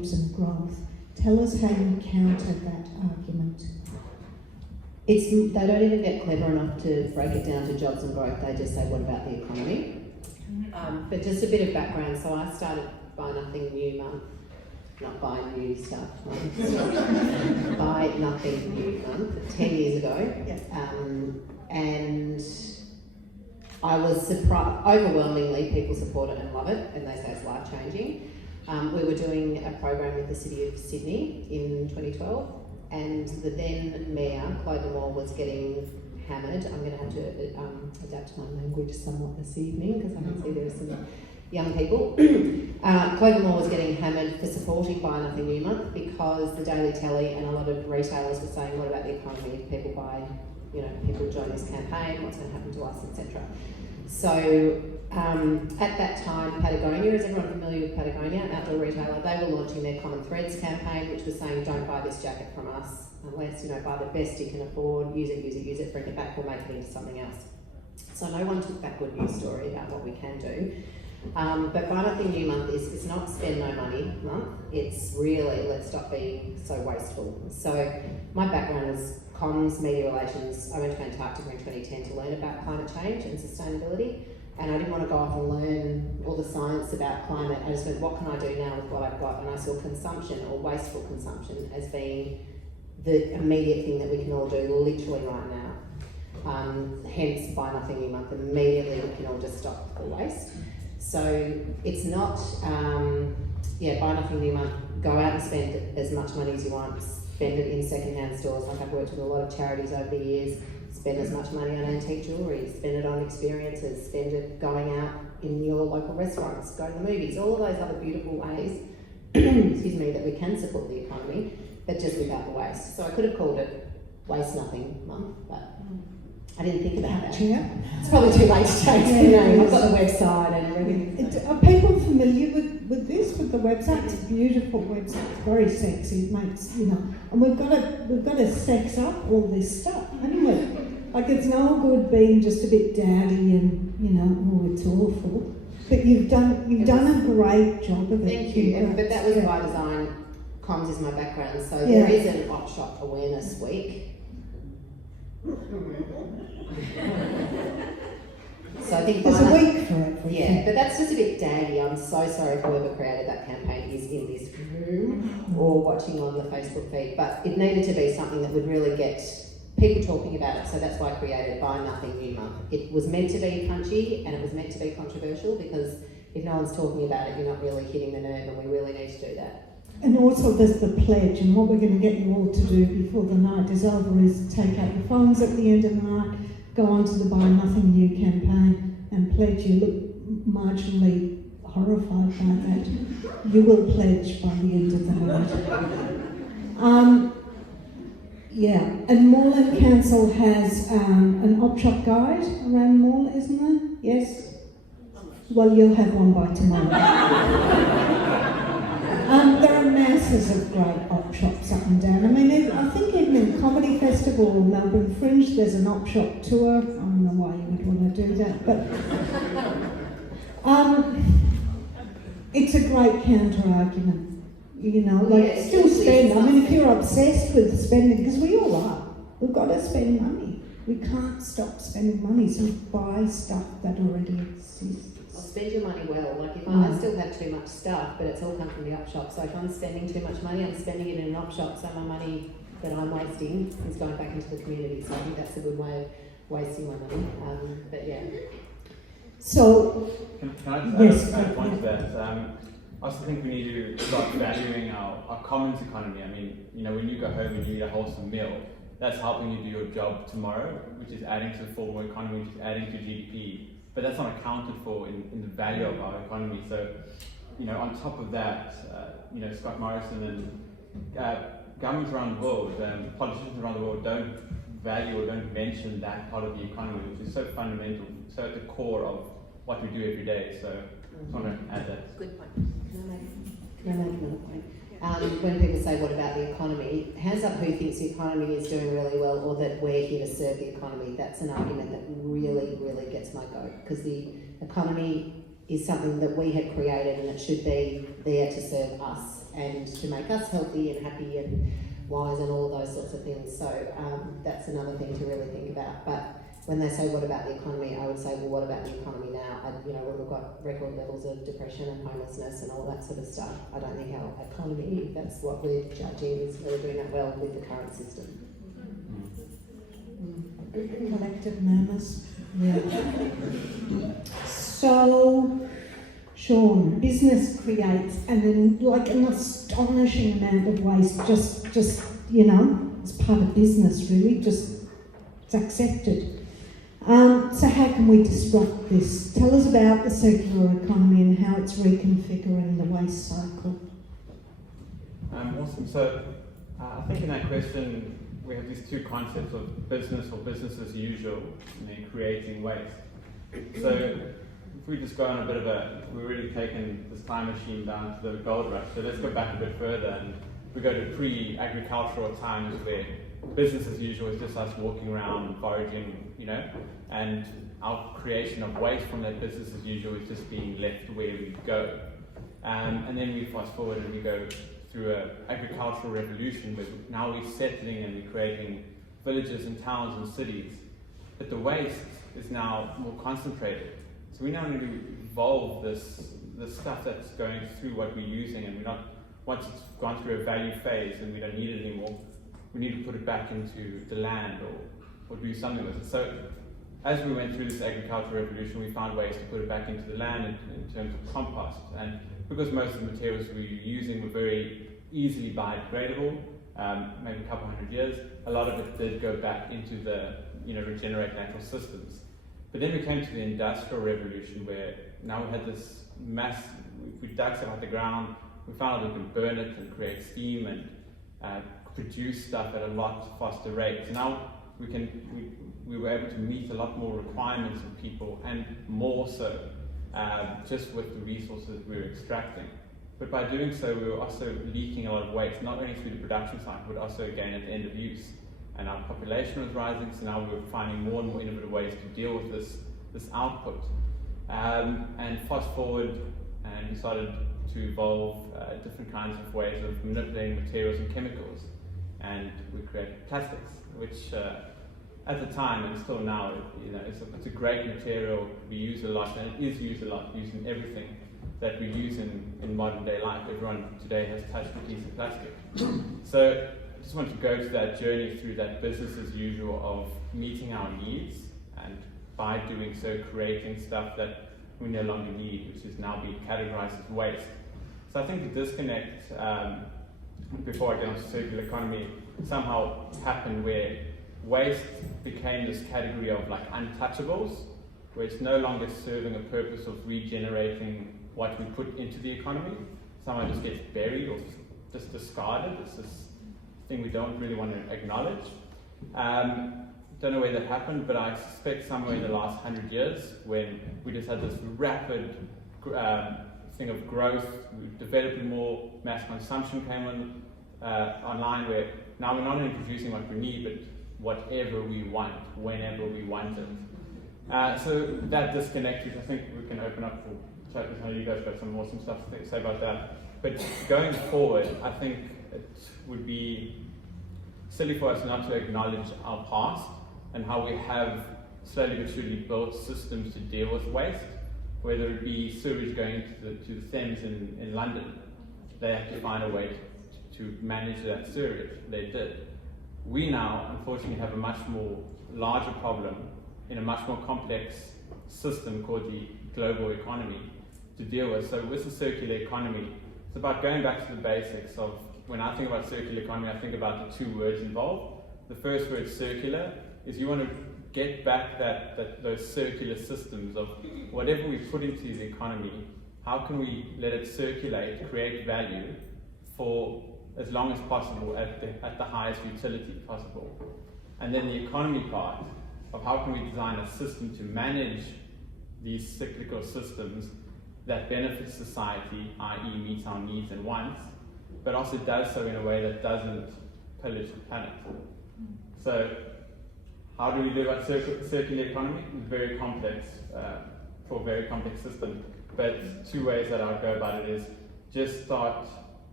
Tell us how you counter that argument. They don't even get clever enough to break it down to jobs and growth. They just say, what about the economy? But just a bit of background. So I started Buy Nothing New Month. Not buy new stuff. Buy Nothing New Month 10 years ago. And I was surprised, overwhelmingly people support it and love it, and they say it's life changing. We were doing a program with the City of Sydney in 2012, and the then Mayor, Clover Moore, was getting hammered. I'm going to have to adapt my language somewhat this evening because I can see there are some young people. Clover Moore was getting hammered for supporting Buy Nothing New Month because the Daily Telly and a lot of retailers were saying, what about the economy? If people buy, people join this campaign, what's going to happen to us, etc. So at that time, Patagonia, is everyone familiar with Patagonia, outdoor retailer? They were launching their Common Threads campaign, which was saying, don't buy this jacket from us unless, buy the best you can afford, use it, bring it back, we'll make it into something else. So no one took that good news story about what we can do. But Buy Nothing New Month it's not spend no money month, it's really let's stop being so wasteful. So my background is comms, media relations. I went to Antarctica in 2010 to learn about climate change and sustainability, and I didn't want to go off and learn all the science about climate. I just went, what can I do now with what I've got? And I saw consumption or wasteful consumption as being the immediate thing that we can all do literally right now. Hence Buy Nothing New Month, immediately we can all just stop the waste. So it's not, Buy Nothing New Month, go out and spend as much money as you want, spend it in second-hand stores. Like I've worked with a lot of charities over the years, spend as much money on antique jewellery, spend it on experiences, spend it going out in your local restaurants, go to the movies, all of those other beautiful ways, that we can support the economy, but just without the waste. So I could have called it Waste Nothing Month, but I didn't think about that. Yeah. It's probably too late to change the name. I've got the website and everything. Are people familiar with the website? It's a beautiful website. It's very sexy. It makes, and we've got to sex up all this stuff, haven't we? Like it's no good being just a bit dowdy and it's awful. But you've done a great job of it. Thank you. But that was by design. Comms is my background, so there is an Op Shop Awareness Week. So I think there's a week for it. Yeah, but that's just a bit daggy. I'm so sorry if whoever created that campaign is in this room or watching on the Facebook feed. But it needed to be something that would really get people talking about it. So that's why I created Buy Nothing New Month. It was meant to be punchy and it was meant to be controversial because if no one's talking about it, you're not really hitting the nerve, and we really need to do that. And also there's the pledge, and what we're going to get you all to do before the night is over is take out your phones at the end of the night, go on to the Buy Nothing New campaign and pledge. You look marginally horrified by that. You will pledge by the end of the night. And Moreland Council has an op shop guide around Moreland, isn't there? Yes? Well, you'll have one by tomorrow. There are masses of great op shops up and down. I mean, I think even in Comedy Festival or Melbourne Fringe, there's an op shop tour. I don't know why you would want to do that, but it's a great counter argument. Still spend. I mean, if you're obsessed with spending, because we all are, we've got to spend money. We can't stop spending money, so buy stuff that already exists. Spend your money well. Like if I still have too much stuff, but it's all come from the op shop. So if I'm spending too much money, I'm spending it in an op shop. So my money that I'm wasting is going back into the community. So I think that's a good way of wasting my money. But yeah. So can I just add a point to that? I also think we need to start valuing our commons economy. I mean, when you go home and you eat a wholesome meal, that's helping you do your job tomorrow, which is adding to the formal economy, which is adding to GDP. But that's not accounted for in the value of our economy. So, on top of that, Scott Morrison and governments around the world, politicians around the world don't value or don't mention that part of the economy, which is so fundamental, so at the core of what we do every day. So, I just want to add that. Good point. Can I make another point? When people say, what about the economy? Hands up who thinks the economy is doing really well or that we're here to serve the economy. That's an argument that really, really gets my goat, because the economy is something that we have created and it should be there to serve us and to make us healthy and happy and wise and all of those sorts of things. So that's another thing to really think about. But when they say, what about the economy, I would say, well, what about the economy now? When we've got record levels of depression and homelessness and all that sort of stuff, I don't think our economy, if that's what we're judging, is really doing that well with the current system. Collective murmurs. Yeah. So, Sean, business creates an astonishing amount of waste. Just it's part of business, really. Just it's accepted. So how can we disrupt this? Tell us about the circular economy and how it's reconfiguring the waste cycle. Awesome. So I think in that question we have these two concepts of business or business as usual and then creating waste. So if we just go on a bit of we're really taking this time machine down to the gold rush. So let's go back a bit further and we go to pre-agricultural times where business as usual is just us walking around foraging, and our creation of waste from that business as usual is just being left where we go. And then we fast forward and we go through an agricultural revolution where now we're settling and we're creating villages and towns and cities. But the waste is now more concentrated. So we now need to evolve this stuff that's going through what we're using, and we're not, once it's gone through a value phase and we don't need it anymore, we need to put it back into the land or do something with it. So as we went through this agricultural revolution, we found ways to put it back into the land in terms of compost. And because most of the materials we were using were very easily biodegradable, maybe a couple hundred years, a lot of it did go back into the regenerate natural systems. But then we came to the industrial revolution where now we had this mass, we dug stuff out the ground, we found out we could burn it and create steam and produce stuff at a lot faster rate. So now we were able to meet a lot more requirements of people, and more so just with the resources we were extracting. But by doing so, we were also leaking a lot of waste, not only through the production cycle, but also again at the end of use. And our population was rising, so now we were finding more and more innovative ways to deal with this output. And fast forward, and we started to evolve different kinds of ways of manipulating materials and chemicals. And we created plastics, which at the time and still now, it's a great material. We use a lot, and it is used a lot, used in everything that we use in modern day life. Everyone today has touched a piece of plastic. So I just want to go to that journey through that business as usual of meeting our needs, and by doing so creating stuff that we no longer need, which is now being categorized as waste. So I think the disconnect, before I get onto circular economy, somehow happened where waste became this category of like untouchables, where it's no longer serving a purpose of regenerating what we put into the economy. Somehow just gets buried or just discarded. It's this thing we don't really want to acknowledge. Don't know where that happened, but I suspect somewhere in the last 100 years, when we just had this rapid thing of growth, we developed more, mass consumption came online, where now we're not only producing what we need, but whatever we want, whenever we want it. So that disconnect, which I think we can open up for chat with how you guys got some awesome stuff to say about that. But going forward, I think it would be silly for us not to acknowledge our past and how we have slowly but surely built systems to deal with waste, whether it be sewage going to the Thames in London. They have to find a way to manage that sewage. They did. We now, unfortunately, have a much more larger problem in a much more complex system called the global economy to deal with. So with the circular economy, it's about going back to the basics of, when I think about circular economy, I think about the two words involved. The first word, circular, is you want to get back those circular systems of whatever we put into the economy, how can we let it circulate, create value for as long as possible at the highest utility possible. And then the economy part of how can we design a system to manage these cyclical systems that benefits society, i.e. meets our needs and wants, but also does so in a way that doesn't pillage the planet. So how do we do about circular economy? It's very complex, for a very complex system. But two ways that I would go about it is just start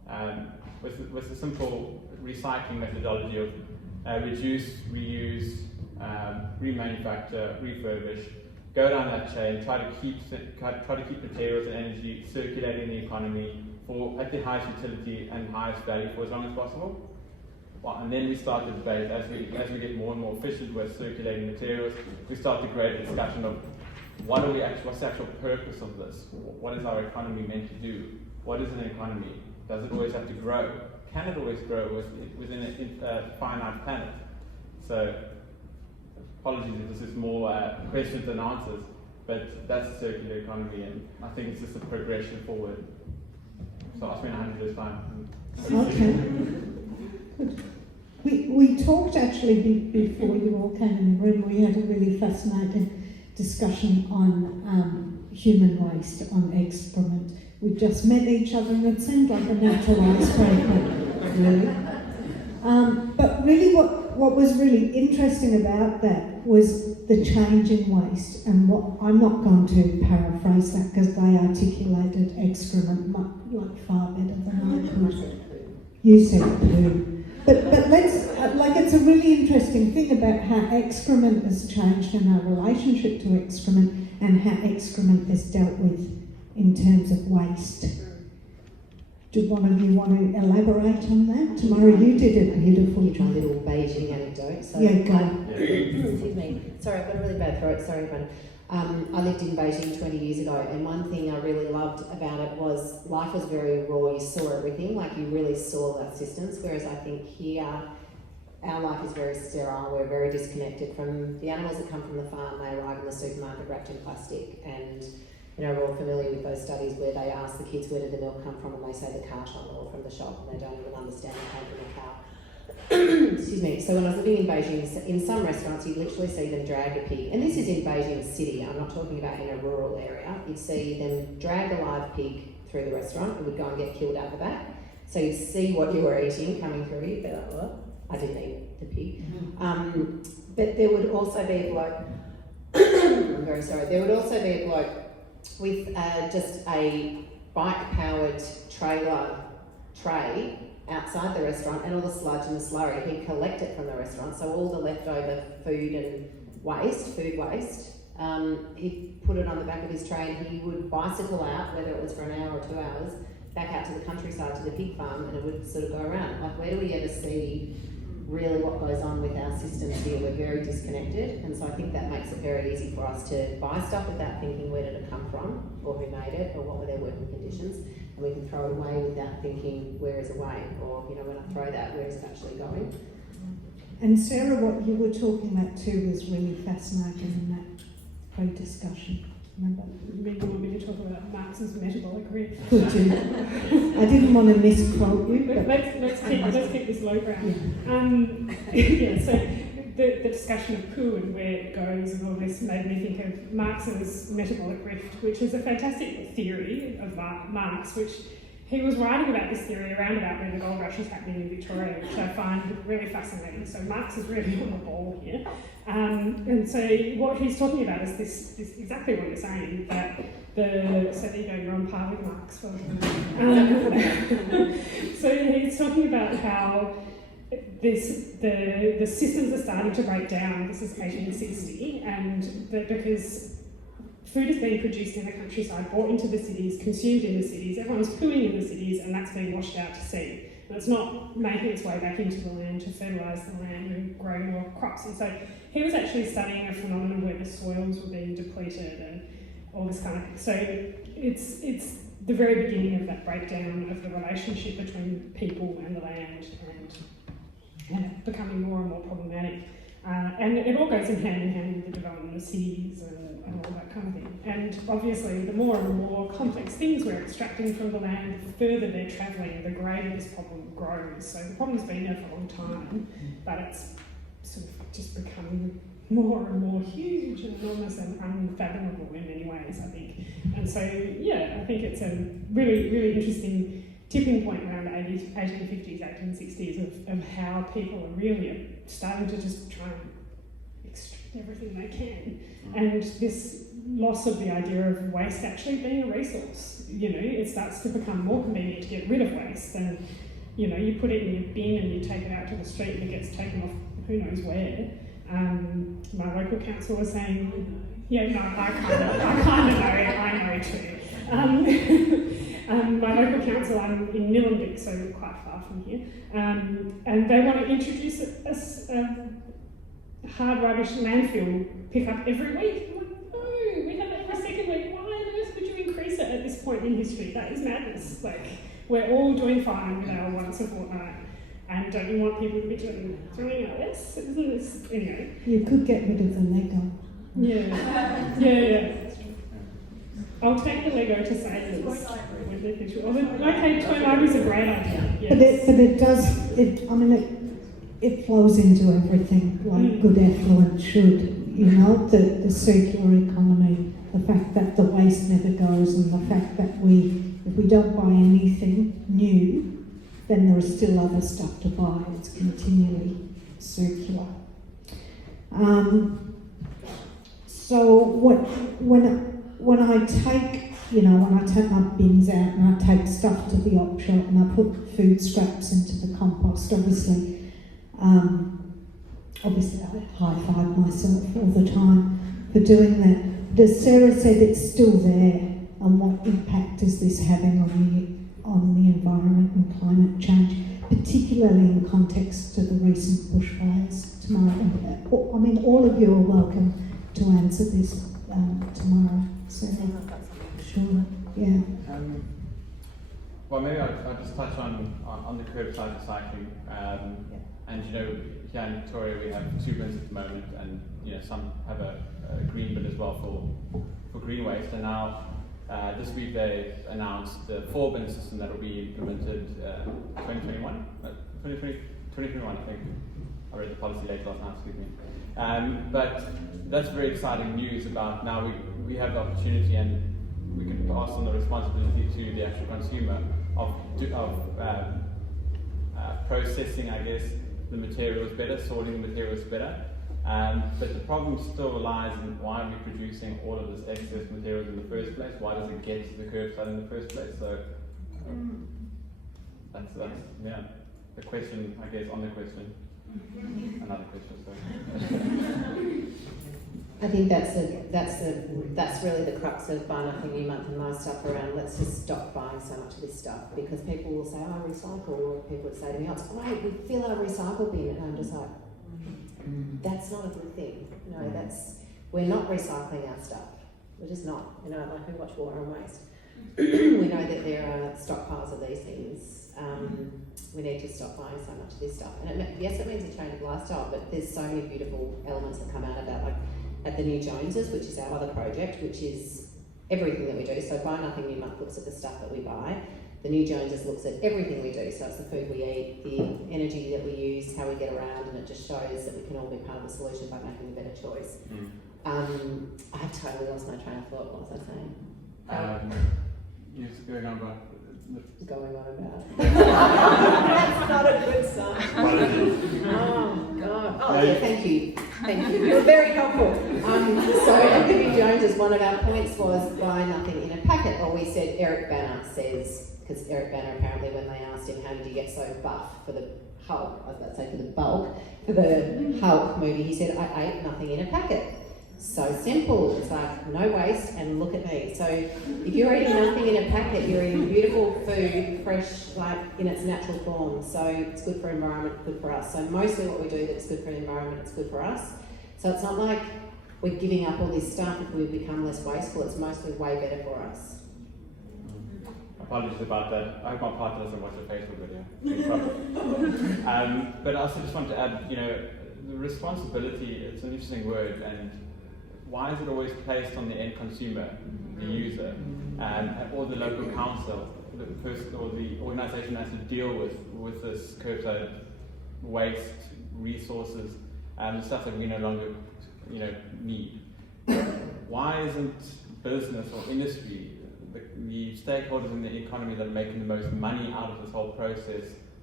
with the simple recycling methodology of reduce, reuse, remanufacture, refurbish, go down that chain, try to keep materials and energy circulating in the economy at the highest utility and highest value for as long as possible. Well, and then we start the debate as we get more and more efficient with circulating materials. We start the great discussion of what's the actual purpose of this? What is our economy meant to do? What is an economy? Does it always have to grow? Can it always grow within a finite planet? So, apologies if this is more questions than answers, but that's the circular economy, and I think it's just a progression forward. So ask me in 100 years' time. Okay. We talked actually before you all came in the room. We had a really fascinating discussion on human waste, on excrement. We just met each other, and it seemed like a natural icebreaker, really. But really, what was really interesting about that was the change in waste, and what I'm not going to paraphrase that because they articulated excrement far better than I could. You said poo. But let's, it's a really interesting thing about how excrement has changed and our relationship to excrement and how excrement is dealt with in terms of waste. Do one of you want to elaborate on that? Tamara, you did a beautiful My job. little Beijing anecdote. So Yeah, go. excuse me. Sorry, I've got a really bad throat. Sorry, everyone. I lived in Beijing 20 years ago, and one thing I really loved about it was life was very raw. You saw everything, you really saw that assistance. Whereas I think here, our life is very sterile. We're very disconnected from the animals that come from the farm. They arrive in the supermarket wrapped in plastic, and we're all familiar with those studies where they ask the kids where did the milk come from, and they say the carton or from the shop, and they don't even understand it came from a cow. Excuse me. So when I was living in Beijing, in some restaurants you'd literally see them drag a pig, and this is in Beijing city, I'm not talking about in a rural area. You'd see them drag a live pig through the restaurant. It would go and get killed out the back. So you'd see what you were eating coming through. You'd be like, oh, I didn't eat the pig. But there would also be a bloke, I'm very sorry, there would also be a bloke with just a bike-powered trailer tray outside the restaurant, and all the sludge and the slurry, he'd collect it from the restaurant. So all the leftover food waste, he'd put it on the back of his tray, and he would bicycle out, whether it was for an hour or 2 hours, back out to the countryside to the pig farm, and it would sort of go around. Where do we ever see really what goes on with our systems here? We're very disconnected, and so I think that makes it very easy for us to buy stuff without thinking where did it come from, or who made it, or what were their working conditions. And we can throw it away without thinking where is away, or when I throw that, where is it actually going? And Sarah, what you were talking about too was really fascinating in that pre-discussion. Remember? Maybe you want me to talk about Marx's metabolic rift. Could you? I didn't want to misquote you, but Let's keep this low ground. Yeah. So the discussion of poo and where it goes and all this made me think of Marx's metabolic rift, which is a fantastic theory of Marx, which he was writing about this theory around about when the gold rush was happening in Victoria, which I find really fascinating. So Marx is really on the ball here. And so what he's talking about is this exactly what you're saying, that so there you go, you're on par with Marx. So he's talking about how the systems are starting to break down. This is 1860, and because food is being produced in the countryside, brought into the cities, consumed in the cities, everyone's pooing in the cities, and that's being washed out to sea. And it's not making its way back into the land to fertilise the land and grow more crops. And so he was actually studying a phenomenon where the soils were being depleted and all this kind of thing. So it's the very beginning of that breakdown of the relationship between people and the land, and becoming more and more problematic. And it all goes in hand with the development of cities and all that kind of thing. And obviously, the more and more complex things we're extracting from the land, the further they're travelling, the greater this problem grows. So the problem's been there for a long time, but it's sort of just becoming more and more huge and enormous and unfathomable in many ways, I think. And so, yeah, I think it's a really, really interesting tipping point around the 1850s, 1860s of how people are really starting to just try and extract everything they can. And loss of the idea of waste actually being a resource. You know, it starts to become more convenient to get rid of waste, and you know, you put it in your bin and you take it out to the street and it gets taken off who knows where. My local council was saying, yeah, no, I kind of know, I know too. My local council, I'm in Nillumbik, so quite far from here, and they want to introduce a hard rubbish landfill pickup every week. I'm like, no, we have it every second week. Why on earth would you increase it at this point in history? That is madness. Like, we're all doing fine with our once a fortnight. And don't you want people to be doing like this? Isn't this, anyway? You could get rid of the Lego. Yeah. I'll take the Lego to Sailors with the picture. Okay, toy library's a great idea. Yes. But it does, it flows into everything like good effluent should, you know, the circular economy, the fact that the waste never goes, and the fact that if we don't buy anything new, then there is still other stuff to buy. It's continually circular. So when I take my bins out and I take stuff to the op shop and I put food scraps into the compost, obviously I high-five myself all the time for doing that. But as Sarah said, it's still there, and what impact is this having on the environment and climate change, particularly in context to the recent bushfires tomorrow? I mean, all of you are welcome to answer this tomorrow. So, sure, yeah. Well, maybe I'll just touch on the curbside recycling. And you know, here in Victoria we have 2 bins at the moment, and you know, some have a green bin as well for green waste. And now this week they announced the 4-bin system that will be implemented 2021, 2021 I think. I read the policy late last night, excuse me. But that's very exciting news about now we have the opportunity, and we can pass on the responsibility to the actual consumer of processing, I guess, the materials better, sorting the materials better. But the problem still lies in why are we producing all of this excess materials in the first place? Why does it get to the curbside in the first place? So that's the question, I guess, on the question. Another question, sorry. I think that's really the crux of Buy Nothing New Month and my stuff around let's just stop buying so much of this stuff, because people will say, oh, recycle, or people would say to me, oh, it's great, we fill our recycle bin, and I'm just like, that's not a good thing. No, we're not recycling our stuff. We're just not. You know, like we watch Water and Waste. We know that there are stockpiles of these things. We need to stop buying so much of this stuff. And yes, it means a change of lifestyle, but there's so many beautiful elements that come out of that, like at the New Joneses, which is our other project, which is everything that we do. So Buy Nothing New Month looks at the stuff that we buy. The New Joneses looks at everything we do. So it's the food we eat, the energy that we use, how we get around, and it just shows that we can all be part of the solution by making a better choice. I have totally lost my train of thought. What was I saying? Yes, going on about. That's not a good sign. Oh God! Oh yeah, thank you. You're very helpful. So at the New Joneses, one of our points was buy nothing in a packet, or we said Eric Banner says, because Eric Banner apparently, when they asked him how did you get so buff for the Hulk, I was about to say for the bulk, for the Hulk movie, he said I ate nothing in a packet. So simple. It's like no waste, and look at me. So if you're eating nothing in a packet, you're eating beautiful food, fresh, like in its natural form. So it's good for environment, good for us. So mostly what we do that's good for the environment, it's good for us. So it's not like we're giving up all this stuff if we become less wasteful. It's mostly way better for us. Apologies about that. I hope my partner doesn't watch the Facebook video. But I also just want to add, you know, the responsibility, it's an interesting word, and why is it always placed on the end consumer, the user, or the local council, the person or the organisation has to deal with this curbside waste, resources, the stuff that we no longer, you know, need? Why isn't business or industry, the stakeholders in the economy that are making the most money out of this whole process,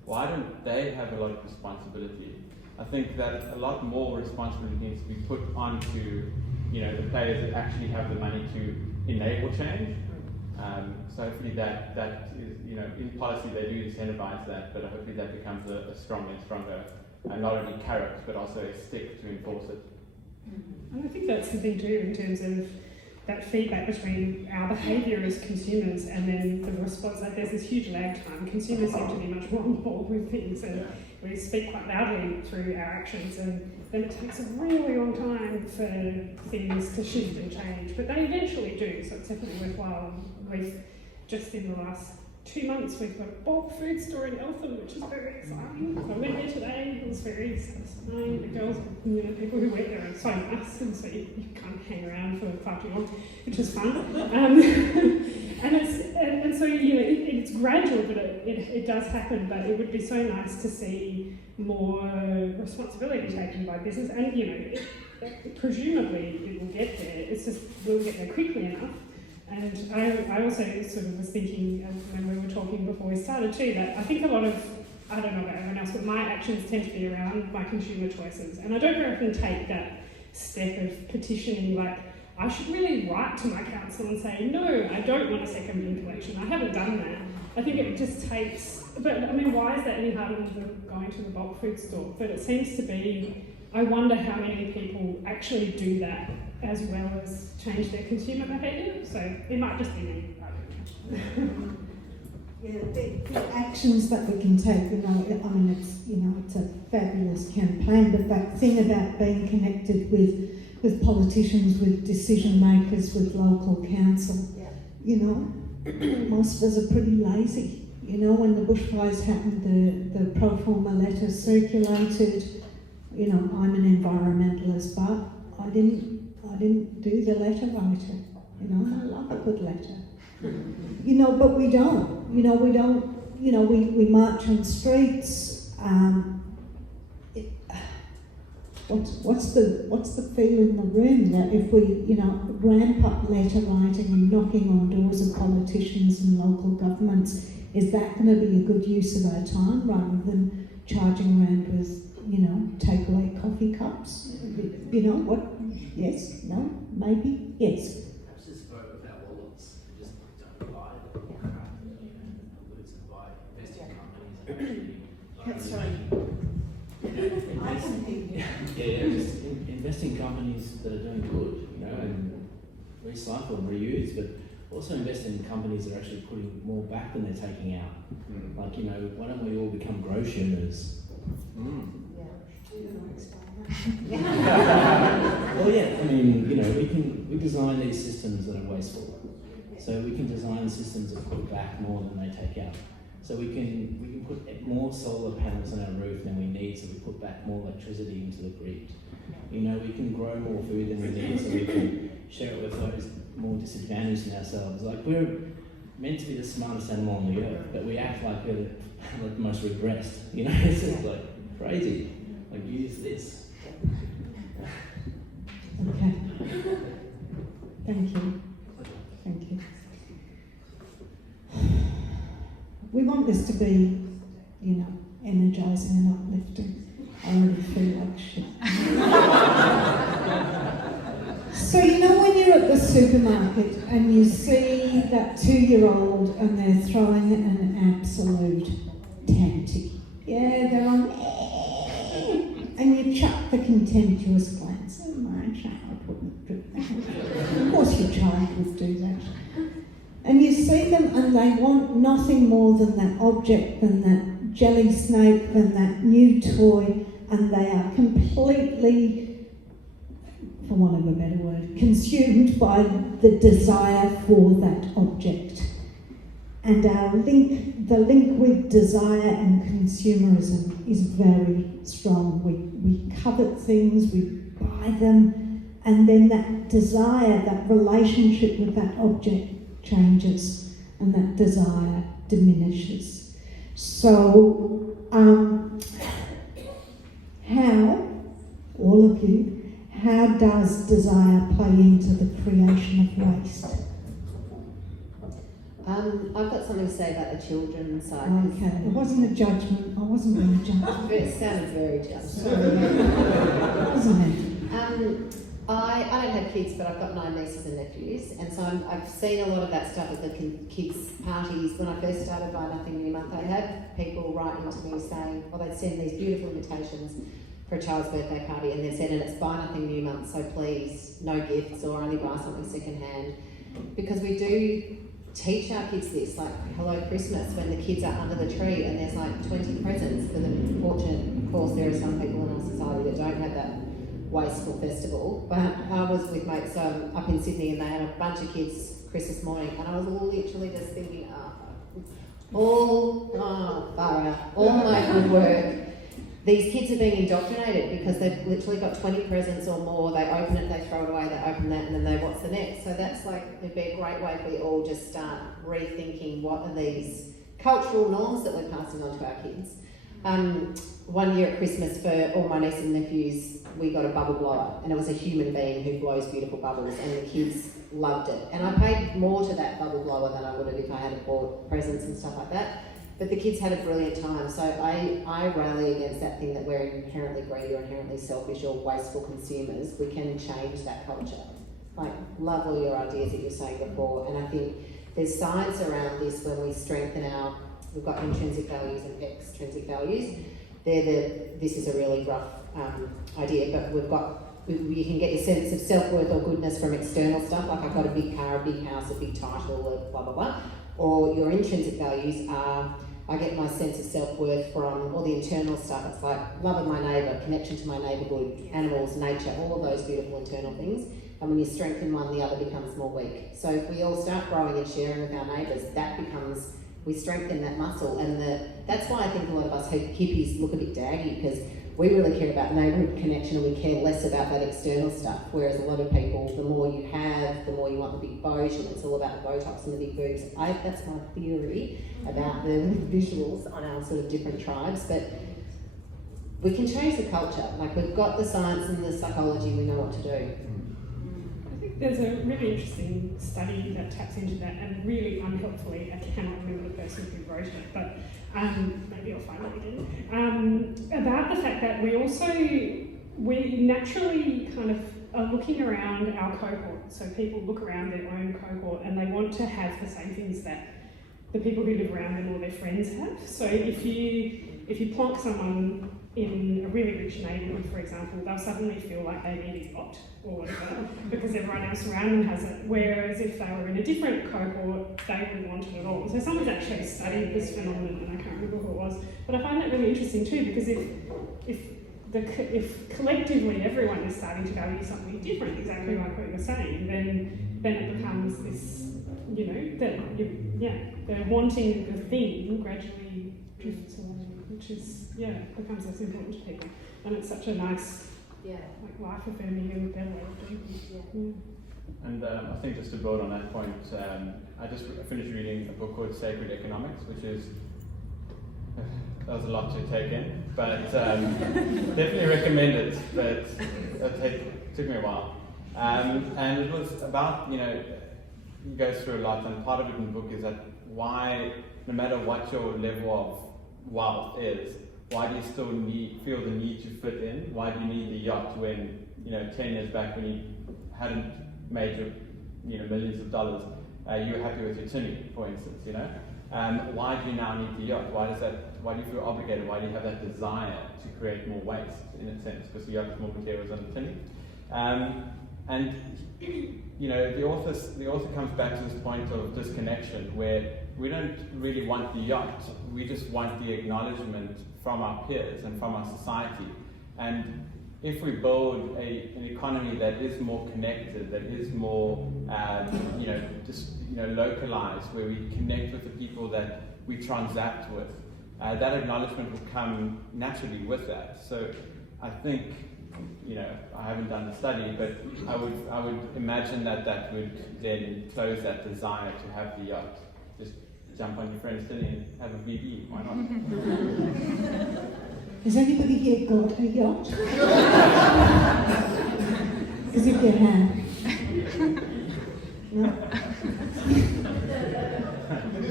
why don't they have a lot of responsibility? I think that a lot more responsibility needs to be put onto, the players that actually have the money to enable change. So hopefully that is, in policy they do incentivize that, but hopefully that becomes a stronger and stronger, not only carrot, but also a stick to enforce it. And I think that's the thing too, in terms of that feedback between our behaviour as consumers and then the response. Like there's this huge lag time. Consumers seem to be much more on board with things, and we speak quite loudly through our actions, and then it takes a really long time for things to shift and change. But they eventually do, so it's definitely worthwhile. We've just in the last 2 months, we've got a bulk food store in Eltham, which is very exciting. I went there today, it was very satisfying. The girls, people who went there are so nice, and so you can't hang around for far too long, which is fun. And so, it's gradual, but it does happen, but it would be so nice to see more responsibility taken by business, and, presumably it will get there, it's just, we'll get there quickly enough. And I also sort of was thinking, when we were talking before we started too, that I think a lot of, I don't know about everyone else, but my actions tend to be around my consumer choices. And I don't very often take that step of petitioning, like, I should really write to my council and say, no, I don't want a second bin collection. I haven't done that. I think it just takes, but I mean, why is that any harder than going to the bulk food store? But it seems to be, I wonder how many people actually do that as well as change their consumer behaviour. So it might just be me, I don't know. Yeah, the actions that we can take, it's a fabulous campaign, but that thing about being connected with politicians, with decision makers, with local council, most of us are pretty lazy. When the bushfires happened, the pro forma letter circulated. I'm an environmentalist, but I didn't do the letter writer. I love a good letter. But we don't. We march on streets. What's the feel in the room that if we, ramp up letter writing and knocking on doors of politicians and local governments, is that going to be a good use of our time rather than charging around with, takeaway coffee cups? What? Yes? No? Maybe? Yes. Perhaps just vote with our wallets and just don't buy the crap goods and buy investing companies and actually. That's right. I can hear you. Just invest in companies that are doing good, and recycle and reuse, but also invest in companies that are actually putting more back than they're taking out. Like, why don't we all become grow shooters? Well, we design these systems that are wasteful. So we can design systems that put back more than they take out. So we can put more solar panels on our roof than we need, so we put back more electricity into the grid. We can grow more food than we need, so we can share it with those more disadvantaged than ourselves. Like, we're meant to be the smartest animal on the earth, but we act like we're the most regressed. It's just like crazy. Like, use this. Okay. Thank you. We want this to be, energising and uplifting. I already feel like shit. So, when you're at the supermarket and you see that 2-year-old and they're throwing an absolute tanty. Yeah, they're on, and you chuck the contemptuous glance. Oh, my child wouldn't do that. Of course your child would do that. And you see them and they want nothing more than that object, than that jelly snake, than that new toy, and they are completely, for want of a better word, consumed by the desire for that object. And the link with desire and consumerism is very strong. We covet things, we buy them, and then that desire, that relationship with that object changes, and that desire diminishes. So, how, all of you, how does desire play into the creation of waste? I've got something to say about the children's side. 'Cause Okay, it wasn't a judgment. I wasn't being judged. It sounded very just. Wasn't it? I don't have kids, but I've got 9 nieces and nephews, and so I've seen a lot of that stuff at the kids' parties. When I first started Buy Nothing New Month, I had people writing to me saying, well, they'd send these beautiful invitations for a child's birthday party, and they've said, and it's Buy Nothing New Month, so please, no gifts or only buy something secondhand. Because we do teach our kids this, like Hello Christmas, when the kids are under the tree and there's like 20 presents for the fortunate. Of course, there are some people in our society that don't have that wasteful festival, but I was with mates up in Sydney and they had a bunch of kids Christmas morning, and I was literally just thinking, all my good work. These kids are being indoctrinated because they've literally got 20 presents or more, they open it, they throw it away, they open that, and then they, what's the next? So that's like, it'd be a great way if we all just start rethinking what are these cultural norms that we're passing on to our kids. One year at Christmas for all my nieces and nephews, we got a bubble blower, and it was a human being who blows beautiful bubbles, and the kids loved it. And I paid more to that bubble blower than I would have if I had bought presents and stuff like that. But the kids had a brilliant time, so I rally against that thing that we're inherently greedy or inherently selfish or wasteful consumers. We can change that culture. Like, love all your ideas that you were saying before, and I think there's science around this when we strengthen we've got intrinsic values and extrinsic values. This is a really rough idea, but you can get your sense of self-worth or goodness from external stuff, like I've got a big car, a big house, a big title, blah, blah, blah. Or your intrinsic values are, I get my sense of self-worth from all the internal stuff. It's like love of my neighbour, connection to my neighbourhood, animals, nature, all of those beautiful internal things. And when you strengthen one, the other becomes more weak. So if we all start growing and sharing with our neighbours, we strengthen that muscle. And that's why I think a lot of us hippies look a bit daggy, because we really care about neighbourhood connection and we care less about that external stuff. Whereas a lot of people, the more you have, the more you want the big boat, and it's all about the Botox and the big boobs. That's my theory about the visuals on our sort of different tribes. But we can change the culture. Like, we've got the science and the psychology, we know what to do. I think there's a really interesting study that taps into that, and really unhelpfully, I cannot remember the person who wrote it, but maybe I'll find it again, about the fact that we naturally kind of are looking around our cohort. So people look around their own cohort and they want to have the same things that the people who live around them or their friends have. So if you plonk someone in a really rich neighbourhood, for example, they'll suddenly feel like they need a yacht or whatever because everyone else around them has it. Whereas if they were in a different cohort, they wouldn't want it at all. So someone's actually studied this phenomenon, and I can't remember who it was. But I find that really interesting too, because if collectively everyone is starting to value something different, exactly like what you're saying, then it becomes this, they're wanting the thing gradually drifts away, which is, becomes less important to people. And it's such a nice, life affirming and better way of doing things. And I think just to build on that point, I just finished reading a book called Sacred Economics, which is, that was a lot to take in, but definitely recommend it, but it took me a while. And it was about, he goes through a lot, and part of it in the book is that why, no matter what your level of wealth is, why do you still feel the need to fit in? Why do you need the yacht when, 10 years back when you hadn't made your, millions of dollars, you were happy with your tinny, for instance, why do you now need the yacht? Why do you feel obligated? Why do you have that desire to create more waste, in a sense? Because the yacht has more materials than the tinny. And the author comes back to this point of disconnection, where we don't really want the yacht, we just want the acknowledgement from our peers and from our society. And if we build an economy that is more connected, that is more, localized, where we connect with the people that we transact with, that acknowledgement will come naturally with that. So I think, I haven't done the study, but I would imagine that would then close that desire to have the yacht. Just jump on your friend's tinny and have a VB, why not? Has anybody here got a yacht? As if they have. No?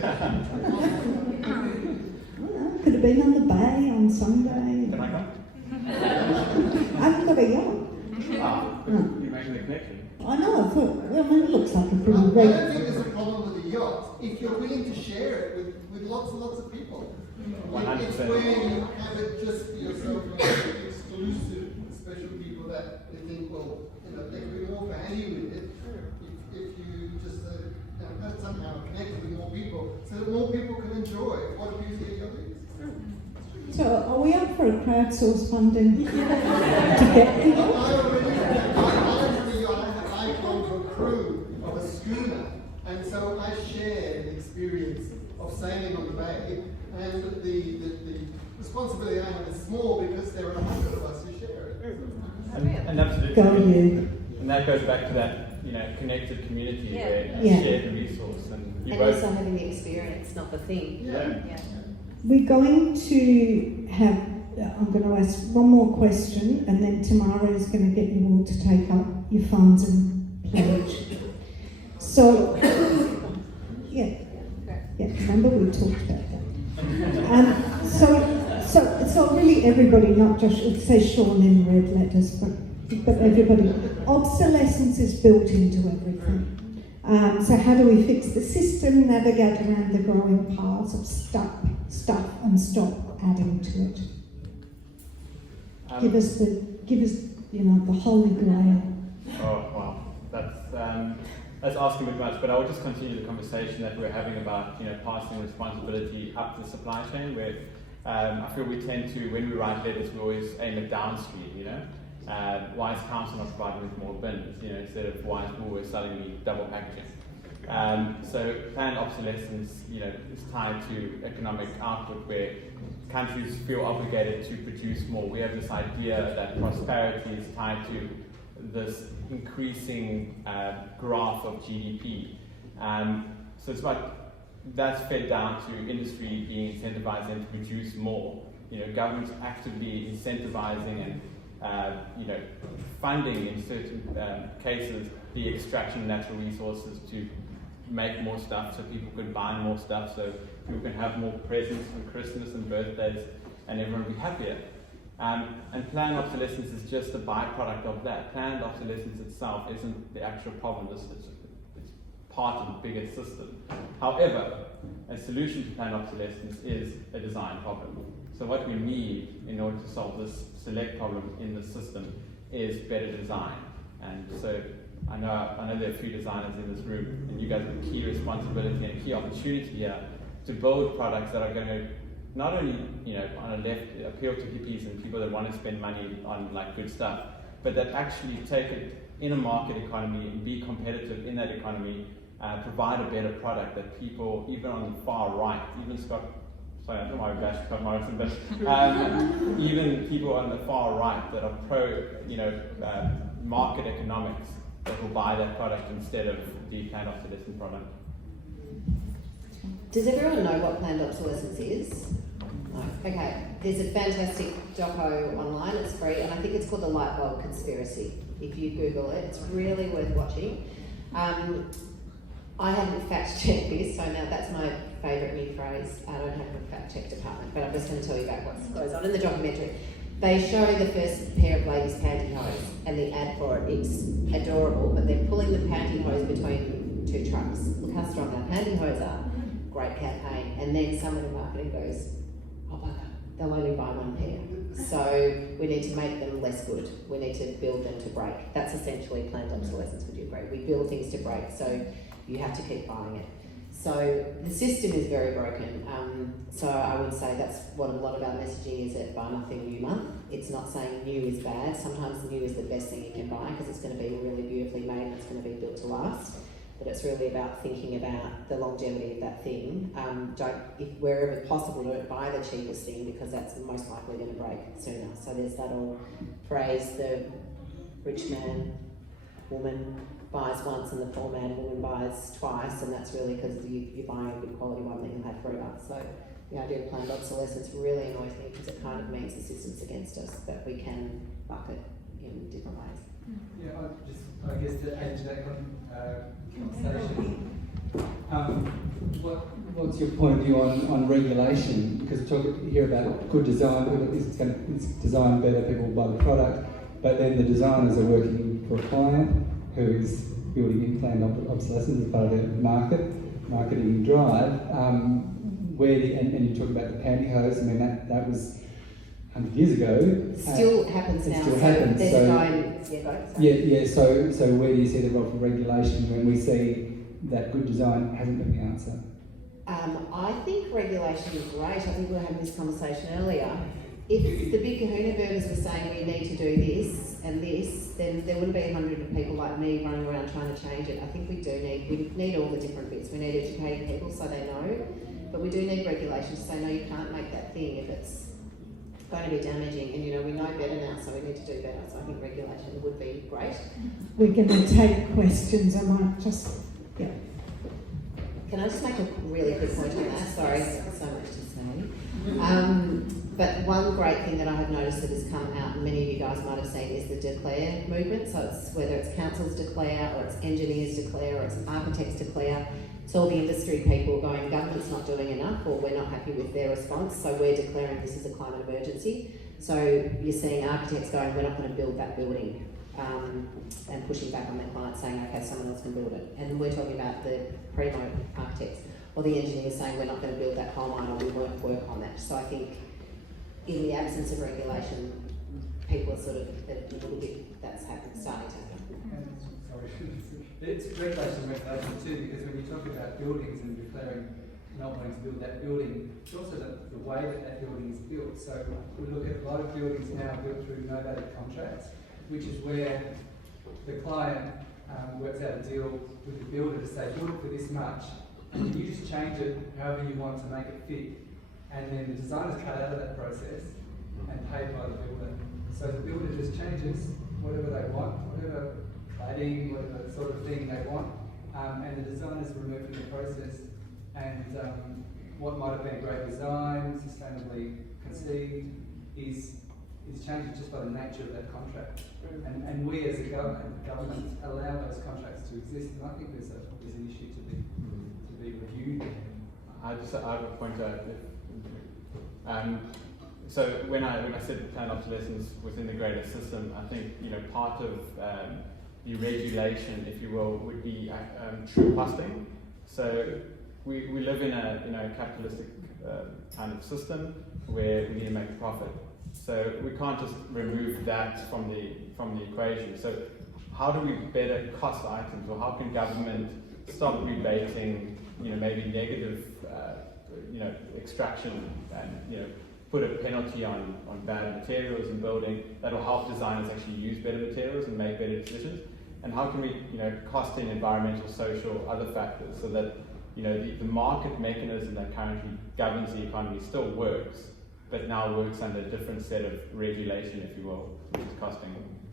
Could have been on the bay on Sunday. Can I come? I haven't got a yacht. You're making the connection. I know, I thought, well, it looks like a pretty I don't great. think there's a problem with a yacht if you're willing to share it with lots and lots of people. It's 100%. where you have it just for yourself, exclusive, special people that they think, well, they could be more value with it if you just somehow connect with more people so that more people can enjoy what a beauty a yacht is. So, are we up for a crowdsource funding to get the yacht? I come from a crew of a schooner, and so I share the experience of sailing on the bay, and the responsibility I have is small because there are 100 of us who share it. And absolutely. Go you. And that goes back to that, connected community where you Yeah. share the resource and you And both. also having the experience, not the thing. Yeah. We're going to have, I'm going to ask one more question, and then Tamara is going to get you all to take up your funds and pledge. So, yeah, remember we talked about that. So really everybody, not just, it says Sean in red letters, but everybody. Obsolescence is built into everything. So how do we fix the system, navigate around the growing piles of stuff and stop adding to it? Give us the holy grail. Oh wow, that's asking a bit much. But I will just continue the conversation that we're having about passing responsibility up the supply chain. Where I feel we tend to, when we write letters, we always aim it downstream. Why is council not providing with more bins? Instead of why is Woolworths selling me double packaging? So planned obsolescence, is tied to economic output where countries feel obligated to produce more. We have this idea that prosperity is tied to this increasing graph of GDP. So it's like that's fed down to industry being incentivized and to produce more. Governments actively incentivizing and funding in certain cases the extraction of natural resources to make more stuff so people could buy more stuff so people can have more presents for Christmas and birthdays and everyone be happier. And planned obsolescence is just a byproduct of that. Planned obsolescence itself isn't the actual problem, it's part of the bigger system. However, a solution to planned obsolescence is a design problem. So what we need in order to solve this select problem in the system is better design. And so I know there are a few designers in this room, and you guys have a key responsibility and a key opportunity here to build products that are going to not only, on a left appeal to hippies and people that want to spend money on good stuff, but that actually take it in a market economy and be competitive in that economy, provide a better product that people, even on the far right, even I don't know why I bashed Scott Morrison, but even people on the far right that are pro, market economics that will buy that product instead of the planned obsolescence product. Does everyone know what planned obsolescence is? No. Okay. There's a fantastic doco online. It's free, and I think it's called The Light Bulb Conspiracy. If you Google it, it's really worth watching. I haven't fact-checked this, so now that's my favourite new phrase. I don't have a fact-check department, but I'm just going to tell you about what goes on in the documentary. They show the first pair of ladies' pantyhose, and the ad for it is adorable, but they're pulling the pantyhose between two trucks. Look how strong our pantyhose are. Great campaign. And then someone in marketing goes, oh bugger, they'll only buy one pair. So we need to make them less good. We need to build them to break. That's essentially planned obsolescence, would you agree? We build things to break, so you have to keep buying it. So the system is very broken. So I would say that's what a lot of our messaging is at Buy Nothing New Month. It's not saying new is bad. Sometimes new is the best thing you can buy because it's going to be really beautifully made and it's going to be built to last. But it's really about thinking about the longevity of that thing. If wherever possible, don't buy the cheapest thing because that's most likely going to break sooner. So there's that old phrase, the rich man, woman buys once and the poor man, woman buys twice, and that's really because you're buying a good quality one that you'll have forever. So the idea of planned obsolescence really annoys me because it kind of means the system's against us, but we can buck it in different ways. Yeah, I guess to add to that conversation, what what's your point of view on regulation? Because we talk here about good design, it's designed better, people will buy the product, but then the designers are working for a client who is building in planned obsolescence as part of their marketing drive. And you talk about the pantyhose, I mean that was 100 years ago. Still happens now. Still so happens. there's So, a guy. So where do you see the role for regulation when we see that good design hasn't been the answer? I think regulation is great. I think we were having this conversation earlier. If the big kahuna burgers were saying we need to do this and this, then there wouldn't be 100 people like me running around trying to change it. I think we need all the different bits. We need educating people so they know, but we do need regulation to say no, you can't make that thing if it's going to be damaging. And we know better now, so we need to do better. So I think regulation would be great. We're going to take questions. I might just Can I just make a really quick point on that? Sorry, so much to say. But one great thing that I have noticed that has come out, and many of you guys might have seen, is the declare movement. So it's whether it's councils declare, or it's engineers declare, or it's architects declare. It's all the industry people going, government's not doing enough, or we're not happy with their response, so we're declaring this is a climate emergency. So you're seeing architects going, we're not going to build that building, and pushing back on their clients saying, okay, someone else can build it. And we're talking about the primo architects, or the engineers saying, we're not going to build that coal mine, or we won't work on that. So I think in the absence of regulation, people are sort of a little bit, that's starting to happen. Sorry, it's regulation too, because when you talk about buildings and declaring not wanting to build that building, it's also the way that building is built. So we look at a lot of buildings now built through novated contracts, which is where the client works out a deal with the builder to say, build it for this much, and you just change it however you want to make it fit. And then the designer's cut out of that process and paid by the builder. So the builder just changes whatever they want, whatever cladding, whatever sort of thing they want, and the designer's removed from the process. And what might have been a great design, sustainably conceived, is changed just by the nature of that contract. And we as a government allow those contracts to exist, and I think there's an issue to be reviewed. I have a point to add. So when I said planned obsolescence within the greater system, I think part of the regulation, if you will, would be true costing. So we live in a capitalistic kind of system where we need to make a profit. So we can't just remove that from the equation. So how do we better cost items, or how can government stop rebating maybe negative extraction, and put a penalty on bad materials in building that will help designers actually use better materials and make better decisions? And how can we cost in environmental, social, other factors so that the market mechanism that currently governs the economy still works, but now works under a different set of regulation, if you will, which is costing